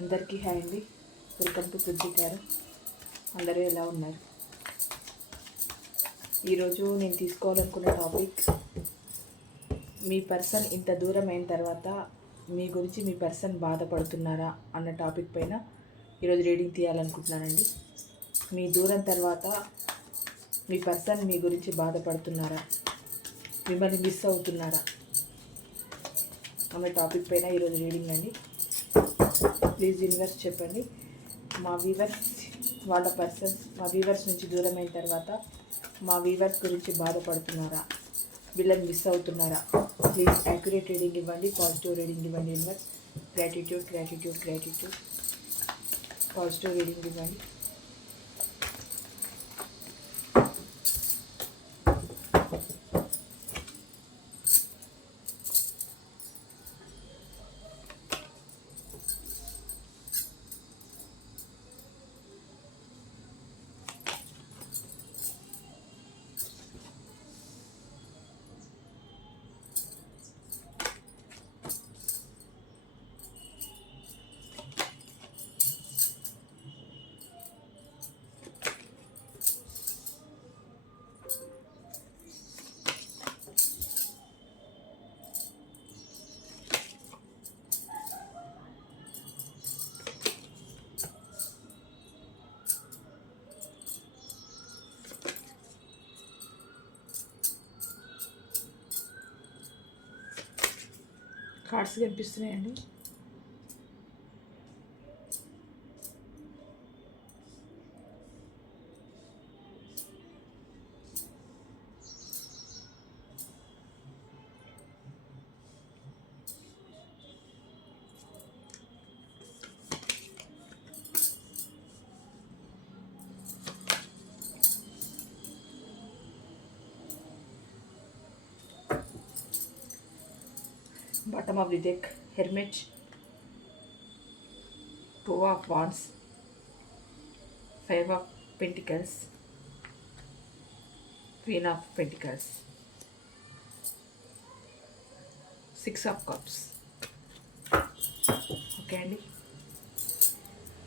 అందరికీ హాయ్ అండి. Welcome to Prithvi గారు. అందరూ ఎలా ఉన్నారు? ఈరోజు నేను తీసుకోవాలనుకున్న టాపిక్, మీ పర్సన్ ఇంత దూరం అయిన తర్వాత మీ గురించి మీ పర్సన్ బాధపడుతున్నారా అన్న టాపిక్ పైన ఈరోజు రీడింగ్ తీయాలనుకుంటున్నానండి. మీ దూరం తర్వాత మీ పర్సన్ మీ గురించి బాధపడుతున్నారా, మిమ్మల్ని మిస్ అవుతున్నారా అనే టాపిక్ పైన ఈరోజు రీడింగ్ అండి. ప్లీజ్ యూనివర్స్ చెప్పండి, మా వీవర్స్ వాళ్ళ పర్సన్స్ మా వీవర్స్ నుంచి దూరం అయిన తర్వాత మా వీవర్స్ గురించి బాధపడుతున్నారా, వీళ్ళని మిస్ అవుతున్నారా? ప్లీజ్ యాక్యురేట్ రీడింగ్ ఇవ్వండి, పాజిటివ్ రీడింగ్ ఇవ్వండి universe. Gratitude gratitude gratitude. Positive reading ఇవ్వండి. Cards కనిపిస్తున్నాయండి. Bottom of the deck, Hermit, Two of Wands, Five of Pentacles, Queen of Pentacles, Six of Cups. Okay అండి,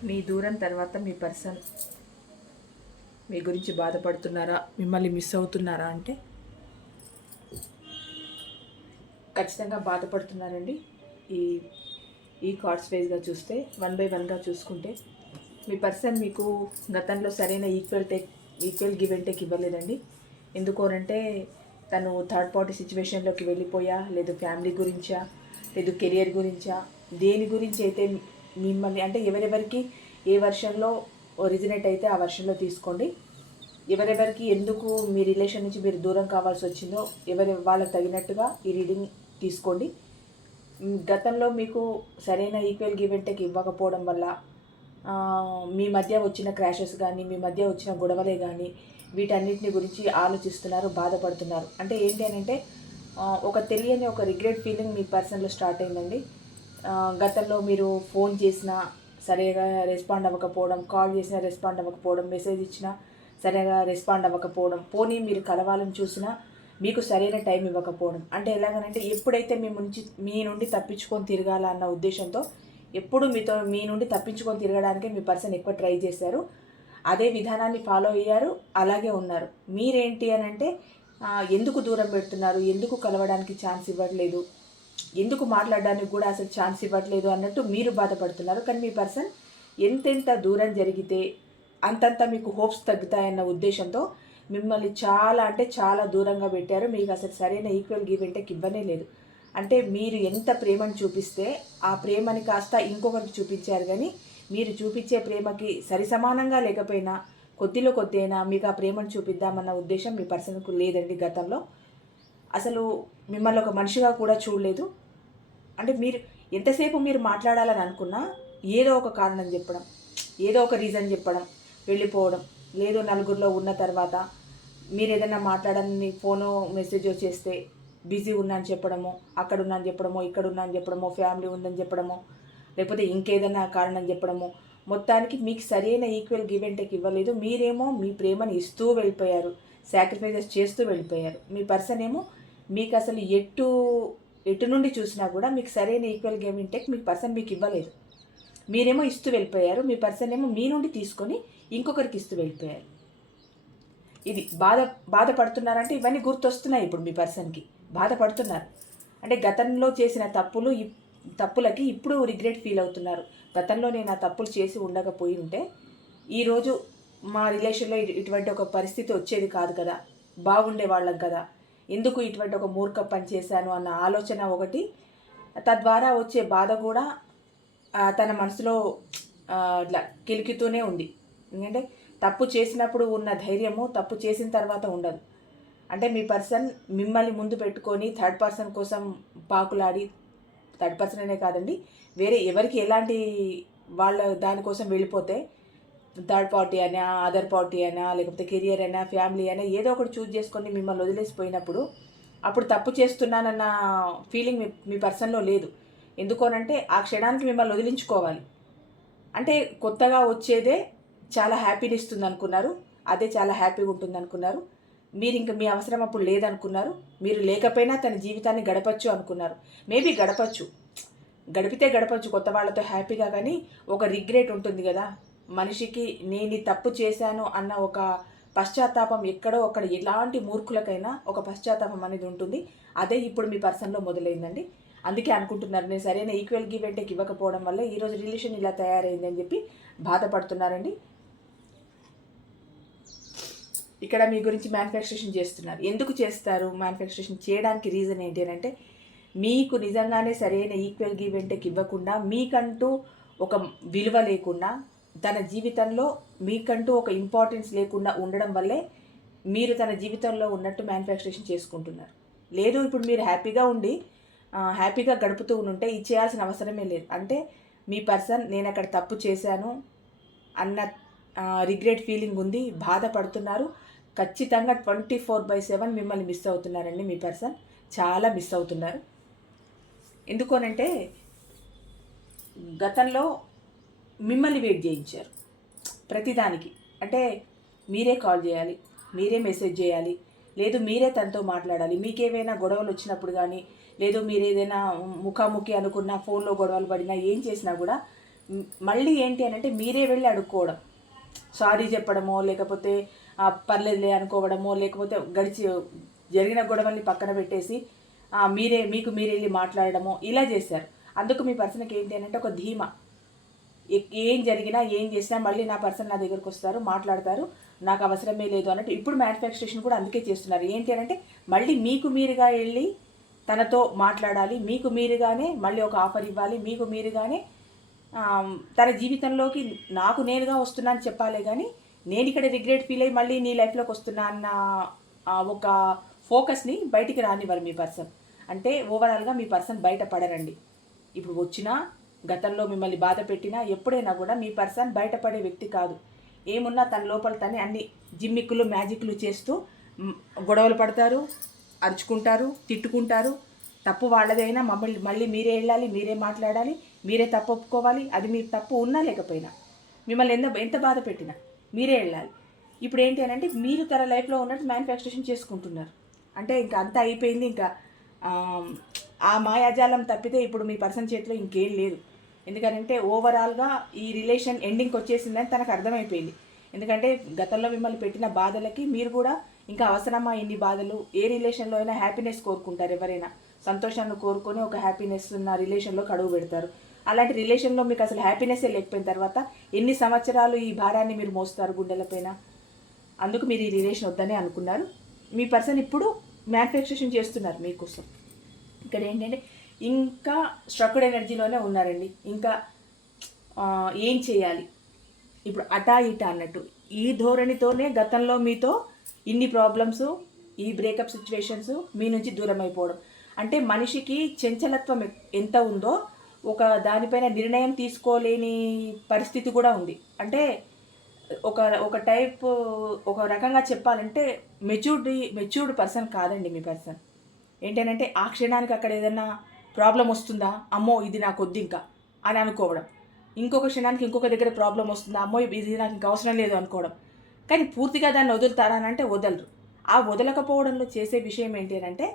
మీ దూరం తర్వాత మీ person మీ గురించి బాధపడుతున్నారా, మిమ్మల్ని miss అవుతున్నారా అంటే ఖచ్చితంగా బాధపడుతున్నారండి. ఈ కార్డ్స్ వైజ్గా చూస్తే, వన్ బై వన్గా చూసుకుంటే, మీ పర్సన్ మీకు గతంలో సరైన ఈక్వల్ గివ్ అండ్ టేక్ ఇవ్వలేదండి. ఎందుకోనంటే తను థర్డ్ పార్టీ సిచ్యువేషన్లోకి వెళ్ళిపోయా, లేదు ఫ్యామిలీ గురించా, లేదు కెరియర్ గురించా, దేని గురించి అయితే మిమ్మల్ని, అంటే ఎవరెవరికి ఏ వర్షన్లో ఒరిజినేట్ అయితే ఆ వర్షన్లో తీసుకోండి. ఎవరెవరికి ఎందుకు మీ రిలేషన్ నుంచి మీరు దూరం కావాల్సి వచ్చిందో వాళ్ళకి తగినట్టుగా ఈ రీడింగ్ తీసుకోండి. గతంలో మీకు సరైన ఈక్వల్ గివ్ అండ్ టేక్ ఇవ్వకపోవడం వల్ల మీ మధ్య వచ్చిన క్రాషెస్ కానీ, మీ మధ్య వచ్చిన గొడవలే కానీ, వీటన్నిటిని గురించి ఆలోచిస్తున్నారు, బాధపడుతున్నారు. అంటే ఏంటి అని అంటే ఒక తెలియని ఒక రిగ్రెట్ ఫీలింగ్ మీ పర్సన్లో స్టార్ట్ అయిందండి. గతంలో మీరు ఫోన్ చేసినా సరిగా రెస్పాండ్ అవ్వకపోవడం, కాల్ చేసినా రెస్పాండ్ అవ్వకపోవడం, మెసేజ్ ఇచ్చినా సరిగా రెస్పాండ్ అవ్వకపోవడం, పోనీ మీరు కలవాలని చూసినా మీకు సరైన టైం ఇవ్వకపోవడం. అంటే ఎలాగనంటే ఎప్పుడైతే మీ నుండి తప్పించుకొని తిరగాలన్న ఉద్దేశంతో ఎప్పుడు మీ నుండి తప్పించుకొని తిరగడానికే మీ పర్సన్ ఎక్కువ ట్రై చేశారు. అదే విధానాన్ని ఫాలో అయ్యారు, అలాగే ఉన్నారు. మీరేంటి అని అంటే ఎందుకు దూరం పెడుతున్నారు, ఎందుకు కలవడానికి ఛాన్స్ ఇవ్వట్లేదు, ఎందుకు మాట్లాడడానికి కూడా అసలు ఛాన్స్ ఇవ్వట్లేదు అన్నట్టు మీరు బాధపడుతున్నారు. కానీ మీ పర్సన్ ఎంతెంత దూరం జరిగితే అంతంత మీకు హోప్స్ తగ్గుతాయన్న ఉద్దేశంతో మిమ్మల్ని చాలా అంటే చాలా దూరంగా పెట్టారు. మీకు అసలు సరైన ఈక్వల్ గివ్ అండ్ టేక్ ఇవ్వనే లేదు. అంటే మీరు ఎంత ప్రేమను చూపిస్తే ఆ ప్రేమని కాస్త ఇంకొకరికి చూపించారు. కానీ మీరు చూపించే ప్రేమకి సరిసమానంగా లేకపోయినా కొద్దిలో కొద్దిగా మీకు ఆ ప్రేమను చూపిద్దామన్న ఉద్దేశం మీ పర్సన్కు లేదండి. గతంలో అసలు మిమ్మల్ని ఒక మనిషిగా కూడా చూడలేదు. అంటే మీరు ఎంతసేపు మీరు మాట్లాడాలని అనుకున్నా ఏదో ఒక కారణం చెప్పడం, ఏదో ఒక రీజన్ చెప్పడం, వెళ్ళిపోవడం, లేదు నలుగురిలో ఉన్న తర్వాత మీరు ఏదైనా మాట్లాడని ఫోను మెసేజ్ చేస్తే బిజీ ఉన్నా అని చెప్పడము, అక్కడ ఉన్నా అని చెప్పడమో, ఇక్కడ ఉన్నా అని చెప్పడమో, ఫ్యామిలీ ఉందని చెప్పడమో, లేకపోతే ఇంకేదైనా కారణం చెప్పడము. మొత్తానికి మీకు సరైన ఈక్వల్ గివ్ అండ్ టేక్ ఇవ్వలేదు. మీరేమో మీ ప్రేమను ఇస్తూ వెళ్ళిపోయారు, సాక్రిఫైజెస్ చేస్తూ వెళ్ళిపోయారు. మీ పర్సన్ ఏమో మీకు అసలు ఎటు నుండి చూసినా కూడా మీకు సరైన equal give and take me person మీకు ఇవ్వలేదు. మీరేమో ఇస్తూ వెళ్ళిపోయారు, మీ పర్సన్ ఏమో మీ నుండి తీసుకొని ఇంకొకరికి ఇస్తూ వెళ్ళిపోయారు. ఇది బాధపడుతున్నారంటే ఇవన్నీ గుర్తొస్తున్నాయి. ఇప్పుడు మీ పర్సన్కి బాధపడుతున్నారు అంటే గతంలో చేసిన తప్పులకి ఇప్పుడు రిగ్రెట్ ఫీల్ అవుతున్నారు. గతంలో నేను ఆ తప్పులు చేసి ఉండకపోయి ఉంటే ఈరోజు మా రిలేషన్లో ఇటువంటి ఒక పరిస్థితి వచ్చేది కాదు కదా, బాగుండే వాళ్ళం కదా, ఎందుకు ఇటువంటి ఒక మూర్ఖ పని చేశాను అన్న ఆలోచన ఒకటి, తద్వారా వచ్చే బాధ కూడా తన మనసులో ఇట్లా కిలికితూనే ఉంది. ఎందుకంటే తప్పు చేసినప్పుడు ఉన్న ధైర్యము తప్పు చేసిన తర్వాత ఉండదు. అంటే మీ పర్సన్ మిమ్మల్ని ముందు పెట్టుకొని థర్డ్ పర్సన్ కోసం పాకులాడి, థర్డ్ పర్సన్ అనే కాదండి, వేరే ఎవరికి ఎలాంటి వాళ్ళ దానికోసం వెళ్ళిపోతే థర్డ్ పార్టీ అయినా, అదర్ పార్టీ అయినా, లేకపోతే కెరియర్ అయినా, ఫ్యామిలీ అయినా ఏదో ఒకటి చూజ్ చేసుకొని మిమ్మల్ని వదిలేసిపోయినప్పుడు అప్పుడు తప్పు చేస్తున్నానన్న ఫీలింగ్ మీ పర్సన్లో లేదు. ఎందుకోనంటే ఆ క్షణానికి మిమ్మల్ని వదిలించుకోవాలి. అంటే కొత్తగా వచ్చేదే చాలా హ్యాపీని ఇస్తుంది అనుకున్నారు, అదే చాలా హ్యాపీగా ఉంటుంది అనుకున్నారు. మీరు ఇంకా మీ అవసరం అప్పుడు లేదనుకున్నారు. మీరు లేకపోయినా తన జీవితాన్ని గడపచ్చు అనుకున్నారు. మేబీ గడిపితే గడపచ్చు కొత్త వాళ్ళతో హ్యాపీగా, కానీ ఒక రిగ్రెట్ ఉంటుంది కదా మనిషికి, నేను తప్పు చేశాను అన్న ఒక పశ్చాత్తాపం ఎక్కడో అక్కడ ఎలాంటి మూర్ఖులకైనా ఒక పశ్చాత్తాపం అనేది ఉంటుంది. అదే ఇప్పుడు మీ పర్సన్లో మొదలైందండి. అందుకే అనుకుంటున్నారు నేను సరైన ఈక్వల్ గివ్ అండ్ టేక్ ఇవ్వకపోవడం వల్ల ఈరోజు రిలేషన్ ఇలా తయారైంది అని చెప్పి బాధపడుతున్నారండి. ఇక్కడ మీ గురించి మ్యానుఫ్యాక్చరేషన్ చేస్తున్నారు. ఎందుకు చేస్తారు? మ్యానుఫ్యాక్చరేషన్ చేయడానికి రీజన్ ఏంటి అని అంటే, మీకు నిజంగానే సరైన ఈక్వల్ గివ్ అండ్ టేక్ ఇవ్వకుండా, మీకంటూ ఒక విలువ లేకుండా, తన జీవితంలో మీకంటూ ఒక ఇంపార్టెన్స్ లేకుండా ఉండడం వల్లే మీరు తన జీవితంలో ఉన్నట్టు మ్యానుఫ్యాక్చరేషన్ చేసుకుంటున్నారు. లేదు ఇప్పుడు మీరు హ్యాపీగా గడుపుతూ ఉంటే ఇచ్చేయాల్సిన అవసరమే లేదు. అంటే మీ పర్సన్ నేను అక్కడ తప్పు చేశాను అన్న రిగ్రెట్ ఫీలింగ్ ఉంది, బాధపడుతున్నారు. ఖచ్చితంగా 24/7 మిమ్మల్ని మిస్ అవుతున్నారండి. మీ పర్సన్ చాలా మిస్ అవుతున్నారు. ఎందుకోనంటే గతంలో మిమ్మల్ని వెయిట్ చేయించారు ప్రతిదానికి. అంటే మీరే కాల్ చేయాలి, మీరే మెసేజ్ చేయాలి, లేదు మీరే తనతో మాట్లాడాలి. మీకేమైనా గొడవలు వచ్చినప్పుడు కానీ, లేదు మీరు ఏదైనా ముఖాముఖి అనుకున్న ఫోన్లో గొడవలు పడినా, ఏం చేసినా కూడా మళ్ళీ ఏంటి అని అంటే మీరే వెళ్ళి అడుక్కోవడం, సారీ చెప్పడమో, లేకపోతే పర్లేదులే అనుకోవడమో, లేకపోతే జరిగిన గొడవల్ని పక్కన పెట్టేసి మీకు మీరే వెళ్ళి మాట్లాడడమో ఇలా చేశారు. అందుకు మీ పర్సన్కి ఏంటి అని అంటే ఒక ధీమా, ఏం జరిగినా ఏం చేసినా మళ్ళీ నా పర్సన్ నా దగ్గరకు వస్తారు, మాట్లాడతారు, నాకు అవసరమే లేదు అన్నట్టు. ఇప్పుడు మ్యానుఫ్యాక్చరేషన్ కూడా అందుకే చేస్తున్నారు. ఏంటి అని అంటే మళ్ళీ మీకు మీరుగా వెళ్ళి తనతో మాట్లాడాలి, మీకు మీరుగానే మళ్ళీ ఒక ఆఫర్ ఇవ్వాలి, మీకు మీరుగానే తన జీవితంలోకి నాకు నేనుగా వస్తున్నా అని చెప్పాలి. కానీ నేను ఇక్కడ రిగ్రెట్ ఫీల్ అయ్యి మళ్ళీ నీ లైఫ్లోకి వస్తున్నా అన్న ఒక ఫోకస్ని బయటికి రానివ్వరు మీ పర్సన్. అంటే ఓవరాల్గా మీ పర్సన్ బయట పడరండి. ఇప్పుడు వచ్చినా, గతంలో మిమ్మల్ని బాధ పెట్టినా, ఎప్పుడైనా కూడా మీ పర్సన్ బయటపడే వ్యక్తి కాదు. ఏమున్నా తన లోపల తనే అన్ని జిమ్మిక్కులు మ్యాజిక్లు చేస్తూ గొడవలు పడతారు, అరుచుకుంటారు, తిట్టుకుంటారు. తప్పు వాళ్ళదైనా మళ్ళీ మీరే వెళ్ళాలి, మీరే మాట్లాడాలి, మీరే తప్పు ఒప్పుకోవాలి. అది మీ తప్పు ఉన్నా లేకపోయినా, మిమ్మల్ని ఎంత బాధ పెట్టినా మీరే వెళ్ళాలి. ఇప్పుడు ఏంటి అని అంటే మీరు తన లైఫ్లో ఉన్నట్టు మ్యానుఫ్యాక్చరేషన్ చేసుకుంటున్నారు. అంటే ఇంకా అంతా అయిపోయింది. ఇంకా ఆ మాయాజాలం తప్పితే ఇప్పుడు మీ పర్సన్ చేతిలో ఇంకేం లేదు. ఎందుకంటే ఓవరాల్గా ఈ రిలేషన్ ఎండింగ్కి వచ్చేసిందని తనకు అర్థమైపోయింది. ఎందుకంటే గతంలో మిమ్మల్ని పెట్టిన బాధలకి మీరు కూడా ఇంకా అవసరమా ఇన్ని బాధలు? ఏ రిలేషన్లో అయినా హ్యాపీనెస్ కోరుకుంటారు. ఎవరైనా సంతోషాన్ని కోరుకొని ఒక హ్యాపీనెస్ ఉన్న రిలేషన్లోకి అడుగు పెడతారు. అలాంటి రిలేషన్లో మీకు అసలు హ్యాపీనెస్సే లేకపోయిన తర్వాత ఎన్ని సంవత్సరాలు ఈ భారాన్ని మీరు మోస్తారు గుండెలపైన? అందుకు మీరు ఈ రిలేషన్ వద్దనే అనుకున్నారు. మీ పర్సన్ ఇప్పుడు మ్యానుఫ్యాక్చరేషన్ చేస్తున్నారు మీకోసం. ఇక్కడ ఏంటంటే ఇంకా స్ట్రక్డ్ ఎనర్జీలోనే ఉన్నారండి. ఇంకా ఏం చేయాలి ఇప్పుడు అటా ఇటా అన్నట్టు ఈ ధోరణితోనే గతంలో మీతో ఇన్ని ప్రాబ్లమ్స్, ఈ బ్రేకప్ సిచ్యువేషన్స్ మీ నుంచి దూరం అయిపోవడం. అంటే మనిషికి చంచలత్వం ఎంత ఉందో ఒక దానిపైన నిర్ణయం తీసుకోలేని పరిస్థితి కూడా ఉంది. అంటే ఒక ఒక రకంగా చెప్పాలంటే మెచ్యూర్డ్ పర్సన్ కాదండి మీ పర్సన్. ఏంటంటే ఆ క్షణానికి అక్కడ ఏదైనా ప్రాబ్లం వస్తుందా, అమ్మో ఇది నాకు వద్దు ఇంకా అని అనుకోవడం, ఇంకొక క్షణానికి ఇంకొక దగ్గర ప్రాబ్లం వస్తుందా, అమ్మో ఇది నాకు ఇంకా అవసరం లేదు అనుకోవడం. కానీ పూర్తిగా దాన్ని వదులుతారా అని అంటే వదలరు. ఆ వదలకపోవడంలో చేసే విషయం ఏంటి అని అంటే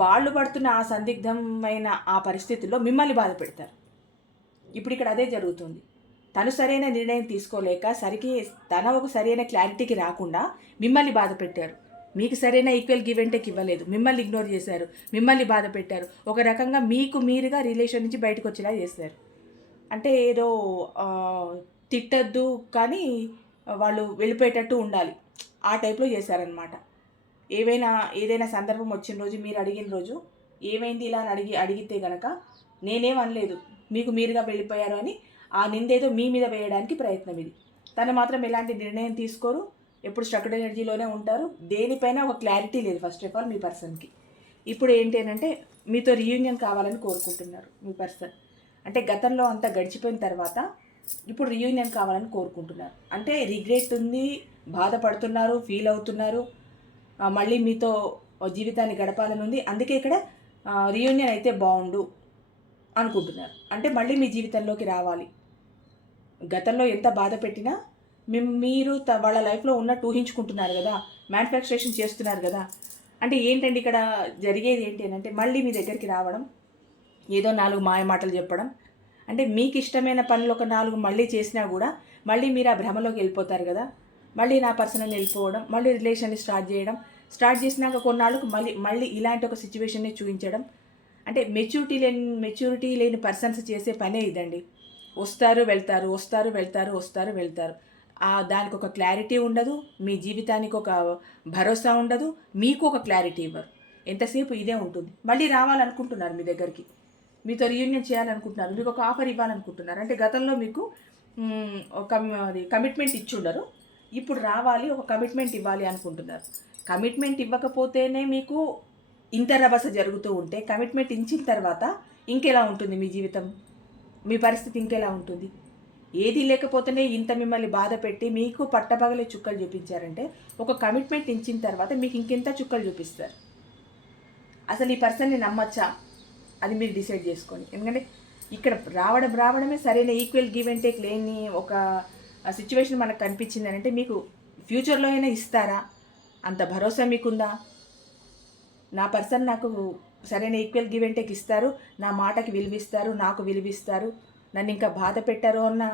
వాళ్ళు పడుతున్న ఆ సందిగ్ధమైన ఆ పరిస్థితుల్లో మిమ్మల్ని బాధ పెడతారు. ఇప్పుడు ఇక్కడ అదే జరుగుతుంది. తను సరైన నిర్ణయం తీసుకోలేక తన ఒక సరైన క్లారిటీకి రాకుండా మిమ్మల్ని బాధ పెట్టారు. మీకు సరైన ఈక్వల్ గివ్ అండ్ టేక్ ఇవ్వలేదు, మిమ్మల్ని ఇగ్నోర్ చేశారు, మిమ్మల్ని బాధ పెట్టారు. ఒక రకంగా మీకు మీరుగా రిలేషన్ నుంచి బయటకు వచ్చేలా చేశారు. అంటే ఏదో తిట్టద్దు కానీ వాళ్ళు వెళ్ళిపోయేటట్టు ఉండాలి, ఆ టైప్లో చేశారనమాట. ఏదైనా సందర్భం వచ్చిన రోజు, మీరు అడిగిన రోజు ఏమైంది ఇలా అని అడిగితే గనక నేనేం అనలేదు, మీకు మీరుగా వెళ్ళిపోయారు అని ఆ నిందేదో మీ మీద వేయడానికి ప్రయత్నం ఇది. తను మాత్రం ఎలాంటి నిర్ణయం తీసుకోరు, ఎప్పుడు స్ట్రక్డ్ ఎనర్జీలోనే ఉంటారు. దేనిపైన ఒక క్లారిటీ లేదు ఫస్ట్ ఆఫ్ ఆల్ మీ పర్సన్కి. ఇప్పుడు ఏంటి అంటే మీతో రీయూనియన్ కావాలని కోరుకుంటున్నారు మీ పర్సన్. అంటే గతంలో అంతా గడిచిపోయిన తర్వాత ఇప్పుడు రీయూనియన్ కావాలని కోరుకుంటున్నారు. అంటే రిగ్రెట్ ఉంది, బాధపడుతున్నారు, ఫీల్ అవుతున్నారు, మళ్ళీ మీతో జీవితాన్ని గడపాలని ఉంది. అందుకే ఇక్కడ రీయూనియన్ అయితే బాగుండు అనుకుంటున్నారు. అంటే మళ్ళీ మీ జీవితంలోకి రావాలి. గతంలో ఎంత బాధ పెట్టినా మీరు వాళ్ళ లైఫ్లో ఉన్నట్టు ఊహించుకుంటున్నారు కదా, మ్యానుఫ్యాక్చరేషన్ చేస్తున్నారు కదా. అంటే ఏంటండి ఇక్కడ జరిగేది ఏంటి అని అంటే మళ్ళీ మీ దగ్గరికి రావడం, ఏదో 4 మాయ మాటలు చెప్పడం. అంటే మీకు ఇష్టమైన పనులు ఒక 4 మళ్ళీ చేసినా కూడా మళ్ళీ మీరు ఆ భ్రమలోకి వెళ్ళిపోతారు కదా. మళ్ళీ నా పర్సనల్ వెళ్ళిపోవడం, మళ్ళీ రిలేషన్ని స్టార్ట్ చేసినాక కొన్నాళ్ళకు మళ్ళీ ఇలాంటి ఒక సిచ్యువేషన్ని చూపించడం. అంటే మెచ్యూరిటీ లేని పర్సన్స్ చేసే పనే ఇదండి. వస్తారు వెళ్తారు. దానికి ఒక క్లారిటీ ఉండదు, మీ జీవితానికి ఒక భరోసా ఉండదు, మీకు ఒక క్లారిటీ ఇవ్వరు. ఎంతసేపు ఇదే ఉంటుంది. మళ్ళీ రావాలనుకుంటున్నారు మీ దగ్గరికి, మీతో రీయూనియన్ చేయాలనుకుంటున్నారు, మీకు ఒక ఆఫర్ ఇవ్వాలనుకుంటున్నారు. అంటే గతంలో మీకు కమిట్మెంట్ ఇచ్చుండరు, ఇప్పుడు రావాలి, ఒక కమిట్మెంట్ ఇవ్వాలి అనుకుంటున్నారు. కమిట్మెంట్ ఇవ్వకపోతేనే మీకు ఇంత రభస జరుగుతూ ఉంటే కమిట్మెంట్ ఇచ్చిన తర్వాత ఇంకెలా ఉంటుంది మీ జీవితం, మీ పరిస్థితి ఇంకెలా ఉంటుంది? ఏది లేకపోతేనే ఇంత మిమ్మల్ని బాధ పెట్టి మీకు పట్టపగలే చుక్కలు చూపించారంటే ఒక కమిట్మెంట్ ఇచ్చిన తర్వాత మీకు ఇంకెంత చుక్కలు చూపిస్తారు. అసలు ఈ పర్సన్ని నమ్మచ్చా అది మీరు డిసైడ్ చేసుకోండి. ఎందుకంటే ఇక్కడ రావడమే సరైన ఈక్వల్ గివ్ అండ్ టేక్ లేని ఒక సిచ్యువేషన్ మనకు కనిపించింది అని అంటే మీకు ఫ్యూచర్లో అయినా ఇస్తారా? అంత భరోసా మీకుందా? నా పర్సన్ నాకు సరైన ఈక్వల్ గివ్ అండ్ టేక్ ఇస్తారు, నా మాటకి విలువిస్తారు, నాకు విలువిస్తారు, నన్ను ఇంకా బాధ పెట్టారు అన్న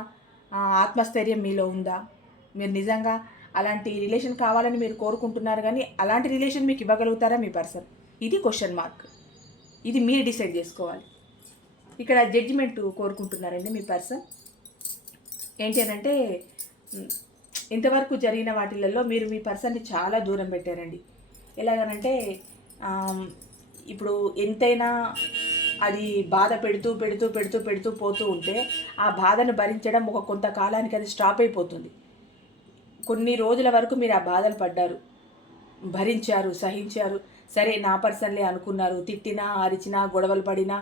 ఆత్మస్థైర్యం మీలో ఉందా? మీరు నిజంగా అలాంటి రిలేషన్ కావాలని మీరు కోరుకుంటున్నారు, కానీ అలాంటి రిలేషన్ మీకు ఇవ్వగలుగుతారా మీ పర్సన్? ఇది క్వశ్చన్ మార్క్. ఇది మీరు డిసైడ్ చేసుకోవాలి. ఇక్కడ జడ్జిమెంట్ కోరుకుంటున్నారండి మీ పర్సన్. ఏంటి అని అంటే ఇంతవరకు జరిగిన వాటిలలో మీరు మీ పర్సన్ని చాలా దూరం పెట్టారండి. ఎలాగనంటే ఇప్పుడు ఎంతైనా అది బాధ పెడుతూ పోతూ ఉంటే ఆ బాధను భరించడం ఒక కొంతకాలానికి అది స్టాప్ అయిపోతుంది. కొన్ని రోజుల వరకు మీరు ఆ బాధలు పడ్డారు, భరించారు, సహించారు. సరే నా పర్సన్లే అనుకున్నారు, తిట్టినా అరిచినా గొడవలు పడినా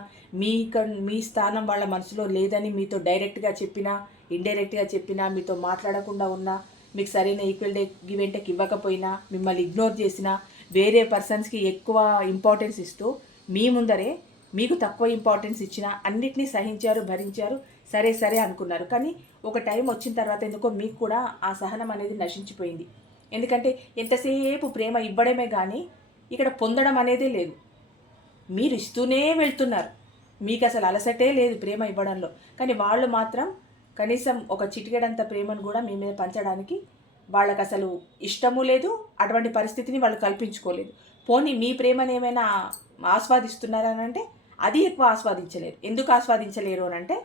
మీ స్థానం వాళ్ళ మనసులో లేదని మీతో డైరెక్ట్గా చెప్పినా ఇండైరెక్ట్గా చెప్పినా, మీతో మాట్లాడకుండా ఉన్నా, మీకు సరైన ఈక్వల్ గివ్ అండ్ టేక్ ఇవ్వకపోయినా, మిమ్మల్ని ఇగ్నోర్ చేసినా, వేరే పర్సన్స్కి ఎక్కువ ఇంపార్టెన్స్ ఇస్తూ మీ ముందరే మీకు తక్కువ ఇంపార్టెన్స్ ఇచ్చినా అన్నిటినీ సహించారు, భరించారు, సరే అనుకున్నారు. కానీ ఒక టైం వచ్చిన తర్వాత ఎందుకో మీకు కూడా ఆ సహనం అనేది నశించిపోయింది. ఎందుకంటే ఎంతసేపు ప్రేమ ఇవ్వడమే కానీ ఇక్కడ పొందడం అనేదే లేదు. మీరు ఇస్తూనే వెళ్తున్నారు, మీకు అసలు అలసటే లేదు ప్రేమ ఇవ్వడంలో. కానీ వాళ్ళు మాత్రం కనీసం ఒక చిటికెడంత ప్రేమను కూడా మీ మీద పంచడానికి వాళ్ళకి అసలు ఇష్టము లేదు, అటువంటి పరిస్థితిని వాళ్ళు కల్పించుకోలేదు. పోనీ మీ ప్రేమను ఏమైనా ఆస్వాదిస్తున్నారని అంటే అది ఎక్కువ ఆస్వాదించలేరు. ఎందుకు ఆస్వాదించలేరు అని అంటే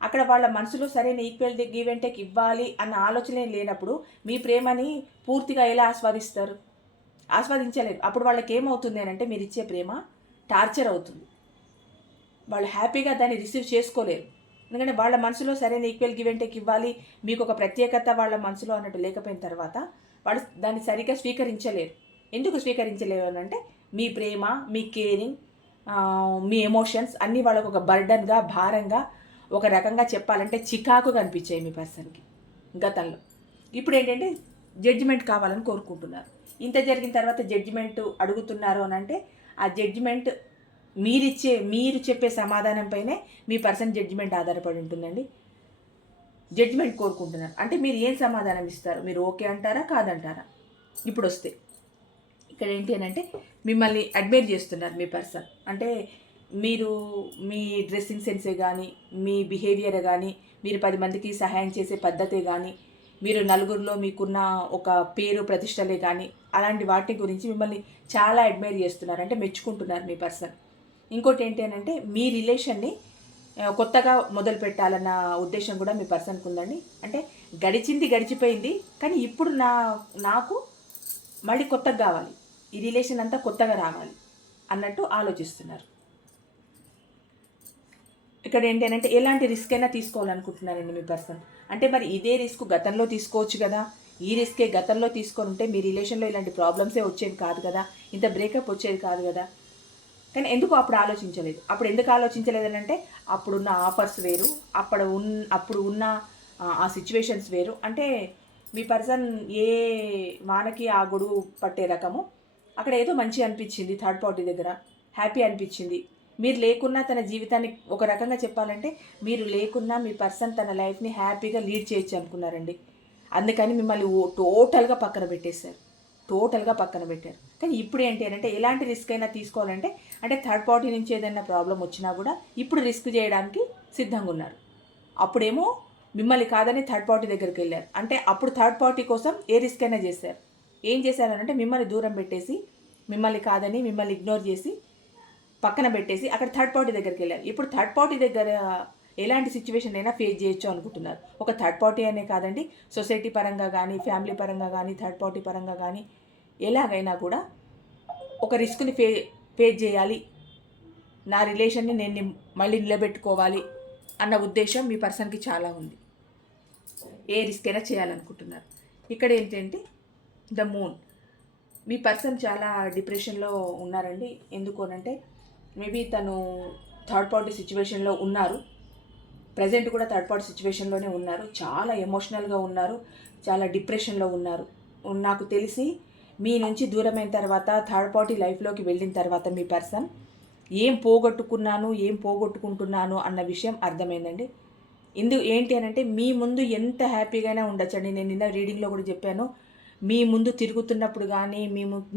అక్కడ వాళ్ళ మనసులో సరైన ఈక్వల్ గివ్ అండ్ టేక్ ఇవ్వాలి అన్న ఆలోచనే లేనప్పుడు మీ ప్రేమని పూర్తిగా ఎలా ఆస్వాదిస్తారు? ఆస్వాదించలేరు. అప్పుడు వాళ్ళకి ఏమవుతుంది అని అంటే మీరు ఇచ్చే ప్రేమ టార్చర్ అవుతుంది. వాళ్ళు హ్యాపీగా దాన్ని రిసీవ్ చేసుకోలేరు. ఎందుకంటే వాళ్ళ మనసులో సరైన ఈక్వల్ గివ్ అండ్ టేక్ ఇవ్వాలి, మీకు ఒక ప్రత్యేకత వాళ్ళ మనసులో అన్నట్టు లేకపోయిన తర్వాత వాళ్ళు దాన్ని సరిగ్గా స్వీకరించలేరు. ఎందుకు స్వీకరించలేరు అని అంటే మీ ప్రేమ, మీ కేరింగ్, మీ ఎమోషన్స్ అన్నీ వాళ్ళకు ఒక బర్డన్గా, భారంగా, ఒక రకంగా చెప్పాలంటే చికాకుగా అనిపించాయి మీ పర్సన్కి గతంలో. ఇప్పుడు ఏంటంటే జడ్జిమెంట్ కావాలని కోరుకుంటున్నారు. ఇంత జరిగిన తర్వాత జడ్జిమెంట్ అడుగుతున్నారు అని అంటే ఆ జడ్జిమెంట్ మీరు చెప్పే సమాధానంపైనే మీ పర్సన్ జడ్జిమెంట్ ఆధారపడి ఉంటుందండి. జడ్జిమెంట్ కోరుకుంటున్నారు అంటే మీరు ఏం సమాధానం ఇస్తారు? మీరు ఓకే అంటారా, కాదంటారా? ఇప్పుడు వస్తే ఇక్కడ ఏంటి అని అంటే మిమ్మల్ని అడ్మైర్ చేస్తున్నారు మీ పర్సన్. అంటే మీరు మీ డ్రెస్సింగ్ సెన్సే కానీ, మీ బిహేవియర్ కానీ, మీరు 10 మందికి సహాయం చేసే పద్ధతే కానీ, మీరు నలుగురిలో మీకున్న ఒక పేరు ప్రతిష్టలే కానీ, అలాంటి వాటి గురించి మిమ్మల్ని చాలా అడ్మైర్ చేస్తున్నారు, అంటే మెచ్చుకుంటున్నారు మీ పర్సన్. ఇంకోటి ఏంటి అని అంటే మీ రిలేషన్ని కొత్తగా మొదలు పెట్టాలన్న ఉద్దేశం కూడా మీ పర్సన్కి ఉందండి. అంటే గడిచింది గడిచిపోయింది, కానీ ఇప్పుడు నాకు మళ్ళీ కొత్తగా కావాలి, ఈ రిలేషన్ అంతా కొత్తగా రావాలి అన్నట్టు ఆలోచిస్తున్నారు. ఇక్కడ ఏంటి అంటే ఎలాంటి రిస్క్ అయినా తీసుకోవాలనుకుంటున్నారండి మీ పర్సన్. అంటే మరి ఇదే రిస్క్ గతంలో తీసుకోవచ్చు కదా, ఈ రిస్కే గతంలో తీసుకొని ఉంటే మీ రిలేషన్లో ఇలాంటి ప్రాబ్లమ్సే వచ్చేది కాదు కదా, ఇంత బ్రేకప్ వచ్చేది కాదు కదా. కానీ ఎందుకు అప్పుడు ఆలోచించలేదు? అప్పుడు ఎందుకు ఆలోచించలేదు అని అంటే అప్పుడున్న ఆఫర్స్ వేరు, అప్పుడు ఉన్న ఆ సిచ్యువేషన్స్ వేరు. అంటే మీ పర్సన్ ఏ వానకి ఆ గొడుగు పట్టే రకము. అక్కడ ఏదో మంచి అనిపించింది, థర్డ్ పార్టీ దగ్గర హ్యాపీ అనిపించింది. మీరు లేకున్నా తన జీవితాన్ని, ఒక రకంగా చెప్పాలంటే మీరు లేకున్నా మీ పర్సన్ తన లైఫ్ని హ్యాపీగా లీడ్ చేయొచ్చు అనుకున్నారండి. అందుకని మిమ్మల్ని టోటల్గా పక్కన పెట్టేశారు, టోటల్గా పక్కన పెట్టారు. కానీ ఇప్పుడు ఏంటి అంటే ఎలాంటి రిస్క్ అయినా తీసుకోవాలంటే, అంటే థర్డ్ పార్టీ నుంచి ఏదైనా ప్రాబ్లం వచ్చినా కూడా ఇప్పుడు రిస్క్ చేయడానికి సిద్ధంగా ఉన్నారు. అప్పుడేమో మిమ్మల్ని కాదని థర్డ్ పార్టీ దగ్గరికి వెళ్ళారు. అంటే అప్పుడు థర్డ్ పార్టీ కోసం ఏ రిస్క్ అయినా చేశారు. ఏం చేశారంటే మిమ్మల్ని దూరం పెట్టేసి, మిమ్మల్ని కాదని మిమ్మల్ని ఇగ్నోర్ చేసి పక్కన పెట్టేసి అక్కడ థర్డ్ పార్టీ దగ్గరికి వెళ్ళారు. ఇప్పుడు థర్డ్ పార్టీ దగ్గర ఎలాంటి సిచ్యువేషన్ అయినా ఫేస్ చేయొచ్చు అనుకుంటున్నారు. ఒక థర్డ్ పార్టీ అనే కాదండి, సొసైటీ పరంగా కానీ, ఫ్యామిలీ పరంగా కానీ, థర్డ్ పార్టీ పరంగా కానీ ఎలాగైనా కూడా ఒక రిస్క్ని ఫేస్ చేయాలి, నా రిలేషన్ని నేను మళ్ళీ నిలబెట్టుకోవాలి అన్న ఉద్దేశం మీ పర్సన్కి చాలా ఉంది. ఏ రిస్క్ అయినా చేయాలనుకుంటున్నారు. ఇక్కడ ఏంటంటే ద మూన్, మీ పర్సన్ చాలా డిప్రెషన్లో ఉన్నారండి. ఎందుకు అనంటే మేబీ తను థర్డ్ పార్టీ సిచ్యువేషన్లో ఉన్నారు, ప్రజెంట్ కూడా థర్డ్ పార్టీ సిచ్యువేషన్లోనే ఉన్నారు, చాలా ఎమోషనల్గా ఉన్నారు, చాలా డిప్రెషన్లో ఉన్నారు. నాకు తెలిసి మీ నుంచి దూరమైన తర్వాత, థర్డ్ పార్టీ లైఫ్లోకి వెళ్ళిన తర్వాత మీ పర్సన్ ఏం పోగొట్టుకున్నాను, ఏం పోగొట్టుకుంటున్నాను అన్న విషయం అర్థమైందండి. ఏంటి అని అంటే మీ ముందు ఎంత హ్యాపీగానే ఉండొచ్చండి. నేను నిన్న రీడింగ్లో కూడా చెప్పాను, మీ ముందు తిరుగుతున్నప్పుడు కానీ,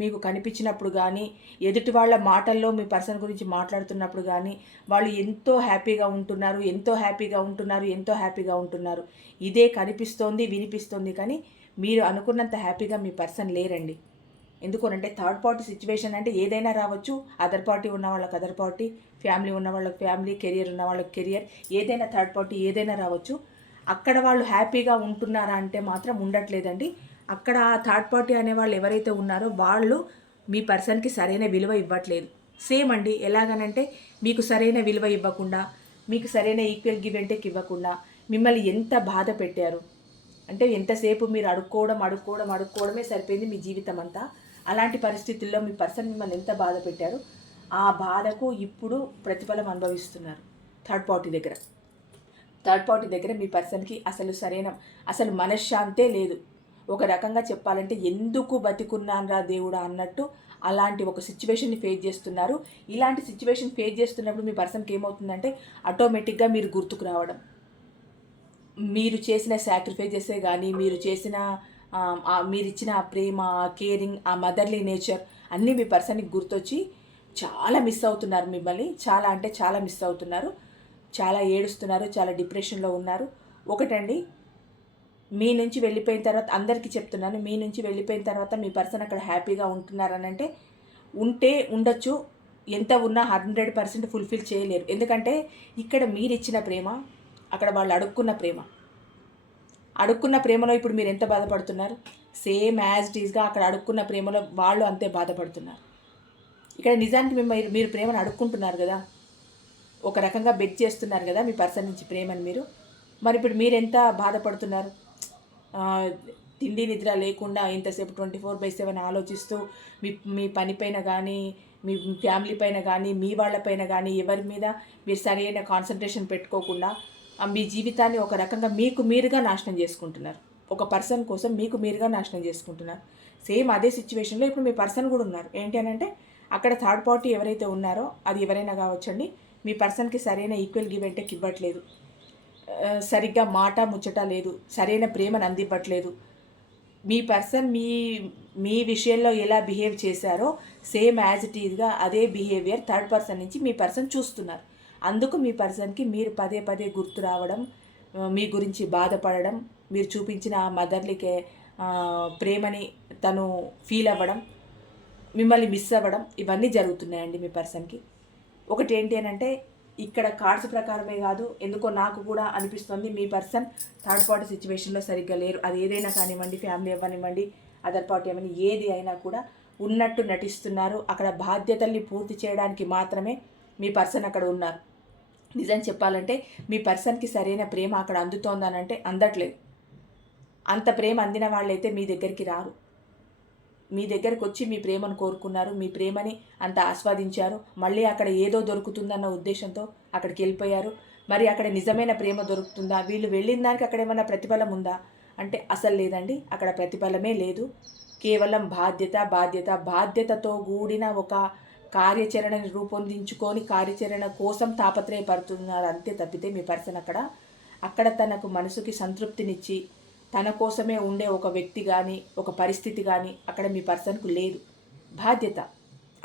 మీకు కనిపించినప్పుడు కానీ, ఎదుటి వాళ్ళ మాటల్లో మీ పర్సన్ గురించి మాట్లాడుతున్నప్పుడు కానీ వాళ్ళు ఎంతో హ్యాపీగా ఉంటున్నారు, ఎంతో హ్యాపీగా ఉంటున్నారు, ఎంతో హ్యాపీగా ఉంటున్నారు. ఇదే కనిపిస్తోంది, వినిపిస్తోంది. కానీ మీరు అనుకున్నంత హ్యాపీగా మీ పర్సన్ లేరండి. ఎందుకనంటే థర్డ్ పార్టీ సిచ్యువేషన్ అంటే ఏదైనా రావచ్చు. అదర్ పార్టీ ఉన్న వాళ్ళకి అదర్ పార్టీ, ఫ్యామిలీ ఉన్న వాళ్ళకి ఫ్యామిలీ, కెరియర్ ఉన్న వాళ్ళకి కెరియర్, ఏదైనా థర్డ్ పార్టీ ఏదైనా రావచ్చు. అక్కడ వాళ్ళు హ్యాపీగా ఉంటున్నారా అంటే మాత్రం ఉండట్లేదండి. అక్కడ ఆ థర్డ్ పార్టీ అనేవాళ్ళు ఎవరైతే ఉన్నారో వాళ్ళు మీ పర్సన్కి సరైన విలువ ఇవ్వట్లేదు. సేమ్ అండి, ఎలాగనంటే మీకు సరైన విలువ ఇవ్వకుండా, మీకు సరైన ఈక్వల్ గివ్ అండ్ టేక్ ఇవ్వకుండా మిమ్మల్ని ఎంత బాధ పెట్టారు అంటే, ఎంతసేపు మీరు అడుక్కోవడమే సరిపోయింది మీ జీవితం అంతా. అలాంటి పరిస్థితుల్లో మీ పర్సన్ మిమ్మల్ని ఎంత బాధ పెట్టారు, ఆ బాధకు ఇప్పుడు ప్రతిఫలం అనుభవిస్తున్నారు. థర్డ్ పార్టీ దగ్గర మీ పర్సన్కి అసలు మనశ్శాంతే లేదు. ఒక రకంగా చెప్పాలంటే ఎందుకు బతికున్నాన్రా దేవుడా అన్నట్టు అలాంటి ఒక సిచ్యువేషన్ని ఫేస్ చేస్తున్నారు. ఇలాంటి సిచ్యువేషన్ ఫేస్ చేస్తున్నప్పుడు మీ పర్సన్కి ఏమవుతుందంటే ఆటోమేటిక్గా మీరు గుర్తుకు రావడం, మీరు చేసిన సాక్రిఫైజెసే కానీ, మీరు ఇచ్చిన ప్రేమ, కేరింగ్, ఆ మదర్లీ నేచర్ అన్నీ మీ పర్సన్కి గుర్తొచ్చి చాలా మిస్ అవుతున్నారు మిమ్మల్ని. చాలా అంటే చాలా మిస్ అవుతున్నారు, చాలా ఏడుస్తున్నారు, చాలా డిప్రెషన్లో ఉన్నారు. ఒకటండి, మీ నుంచి వెళ్ళిపోయిన తర్వాత అందరికీ చెప్తున్నాను, మీ నుంచి వెళ్ళిపోయిన తర్వాత మీ పర్సన్ అక్కడ హ్యాపీగా ఉంటున్నారనంటే ఉండొచ్చు. ఎంత ఉన్నా 100% ఫుల్ఫిల్ చేయలేరు. ఎందుకంటే ఇక్కడ మీరు ఇచ్చిన ప్రేమ, అక్కడ వాళ్ళు అడుక్కున్న ప్రేమలో ఇప్పుడు మీరు ఎంత బాధపడుతున్నారు, సేమ్ యాజ్ ఇట్ ఈస్గా అక్కడ అడుక్కున్న ప్రేమలో వాళ్ళు అంతే బాధపడుతున్నారు. ఇక్కడ నిజానికి మీరు ప్రేమను అడుక్కుంటున్నారు కదా, ఒక రకంగా బెగ్ చేస్తున్నారు కదా మీ పర్సన్ నుంచి ప్రేమని మీరు. మరి ఇప్పుడు మీరు ఎంత బాధపడుతున్నారు, తిండి నిద్ర లేకుండా ఇంతసేపు 24/7 ఆలోచిస్తూ మీ పనిపైన కానీ, మీ ఫ్యామిలీ పైన కానీ, మీ వాళ్ళపైన కానీ ఎవరి మీద మీరు సరైన కాన్సన్ట్రేషన్ పెట్టుకోకుండా మీ జీవితాన్ని ఒక రకంగా మీకు మీరుగా నాశనం చేసుకుంటున్నారు. ఒక పర్సన్ కోసం మీకు మీరుగా నాశనం చేసుకుంటున్నారు. సేమ్ అదే సిచ్యువేషన్లో ఇప్పుడు మీ పర్సన్ కూడా ఉన్నారు. ఏంటి అని అంటే అక్కడ థర్డ్ పార్టీ ఎవరైతే ఉన్నారో అది ఎవరైనా కావచ్చండి, మీ పర్సన్కి సరైన ఈక్వల్ గివ్ అండ్ టేక్ ఇవ్వట్లేదు, సరిగ్గా మాట ముచ్చట లేదు, సరైన ప్రేమను అందివ్వట్లేదు. మీ పర్సన్ మీ విషయంలో ఎలా బిహేవ్ చేశారో సేమ్ యాజ్ ఇట్ ఈజ్గా అదే బిహేవియర్ థర్డ్ పర్సన్ నుంచి మీ పర్సన్ చూస్తున్నారు. అందుకు మీ పర్సన్కి మీరు పదే పదే గుర్తు రావడం, మీ గురించి బాధపడడం, మీరు చూపించిన మదర్లీకే ప్రేమని తను ఫీల్ అవ్వడం, మిమ్మల్ని మిస్ అవ్వడం, ఇవన్నీ జరుగుతున్నాయండి మీ పర్సన్కి. ఒకటి ఏంటి అని అంటే, ఇక్కడ కార్డ్స్ ప్రకారమే కాదు, ఎందుకో నాకు కూడా అనిపిస్తుంది మీ పర్సన్ థర్డ్ పార్టీ సిచ్యువేషన్లో సరిగ్గా లేరు. అది ఏదైనా కానివ్వండి, ఫ్యామిలీ అవ్వనివ్వండి, అదర్ పార్టీ అవ్వని, ఏది అయినా కూడా ఉన్నట్టు నటిస్తున్నారు. అక్కడ బాధ్యతల్ని పూర్తి చేయడానికి మాత్రమే మీ పర్సన్ అక్కడ ఉన్నారు. నిజం చెప్పాలంటే మీ పర్సన్కి సరైన ప్రేమ అక్కడ అందుతోందనంటే అందట్లేదు. అంత ప్రేమ అందిన వాళ్ళైతే మీ దగ్గరికి రారు. మీ దగ్గరకు వచ్చి మీ ప్రేమను కోరుకున్నారు, మీ ప్రేమని అంత ఆస్వాదించారు, మళ్ళీ అక్కడ ఏదో దొరుకుతుందన్న ఉద్దేశంతో అక్కడికి వెళ్ళిపోయారు. మరి అక్కడ నిజమైన ప్రేమ దొరుకుతుందా? వీళ్ళు వెళ్ళిన దానికి అక్కడ ఏమన్నా ప్రతిఫలం ఉందా అంటే అసలు లేదండి. అక్కడ ప్రతిఫలమే లేదు. కేవలం బాధ్యతతో కూడిన ఒక కార్యాచరణని రూపొందించుకొని కార్యాచరణ కోసం తాపత్రయపడుతున్నారు అంతే తప్పితే మీ పర్సన్ అక్కడ తనకు మనసుకి సంతృప్తినిచ్చి తన కోసమే ఉండే ఒక వ్యక్తి కానీ ఒక పరిస్థితి కానీ అక్కడ మీ పర్సన్కు లేదు. బాధ్యత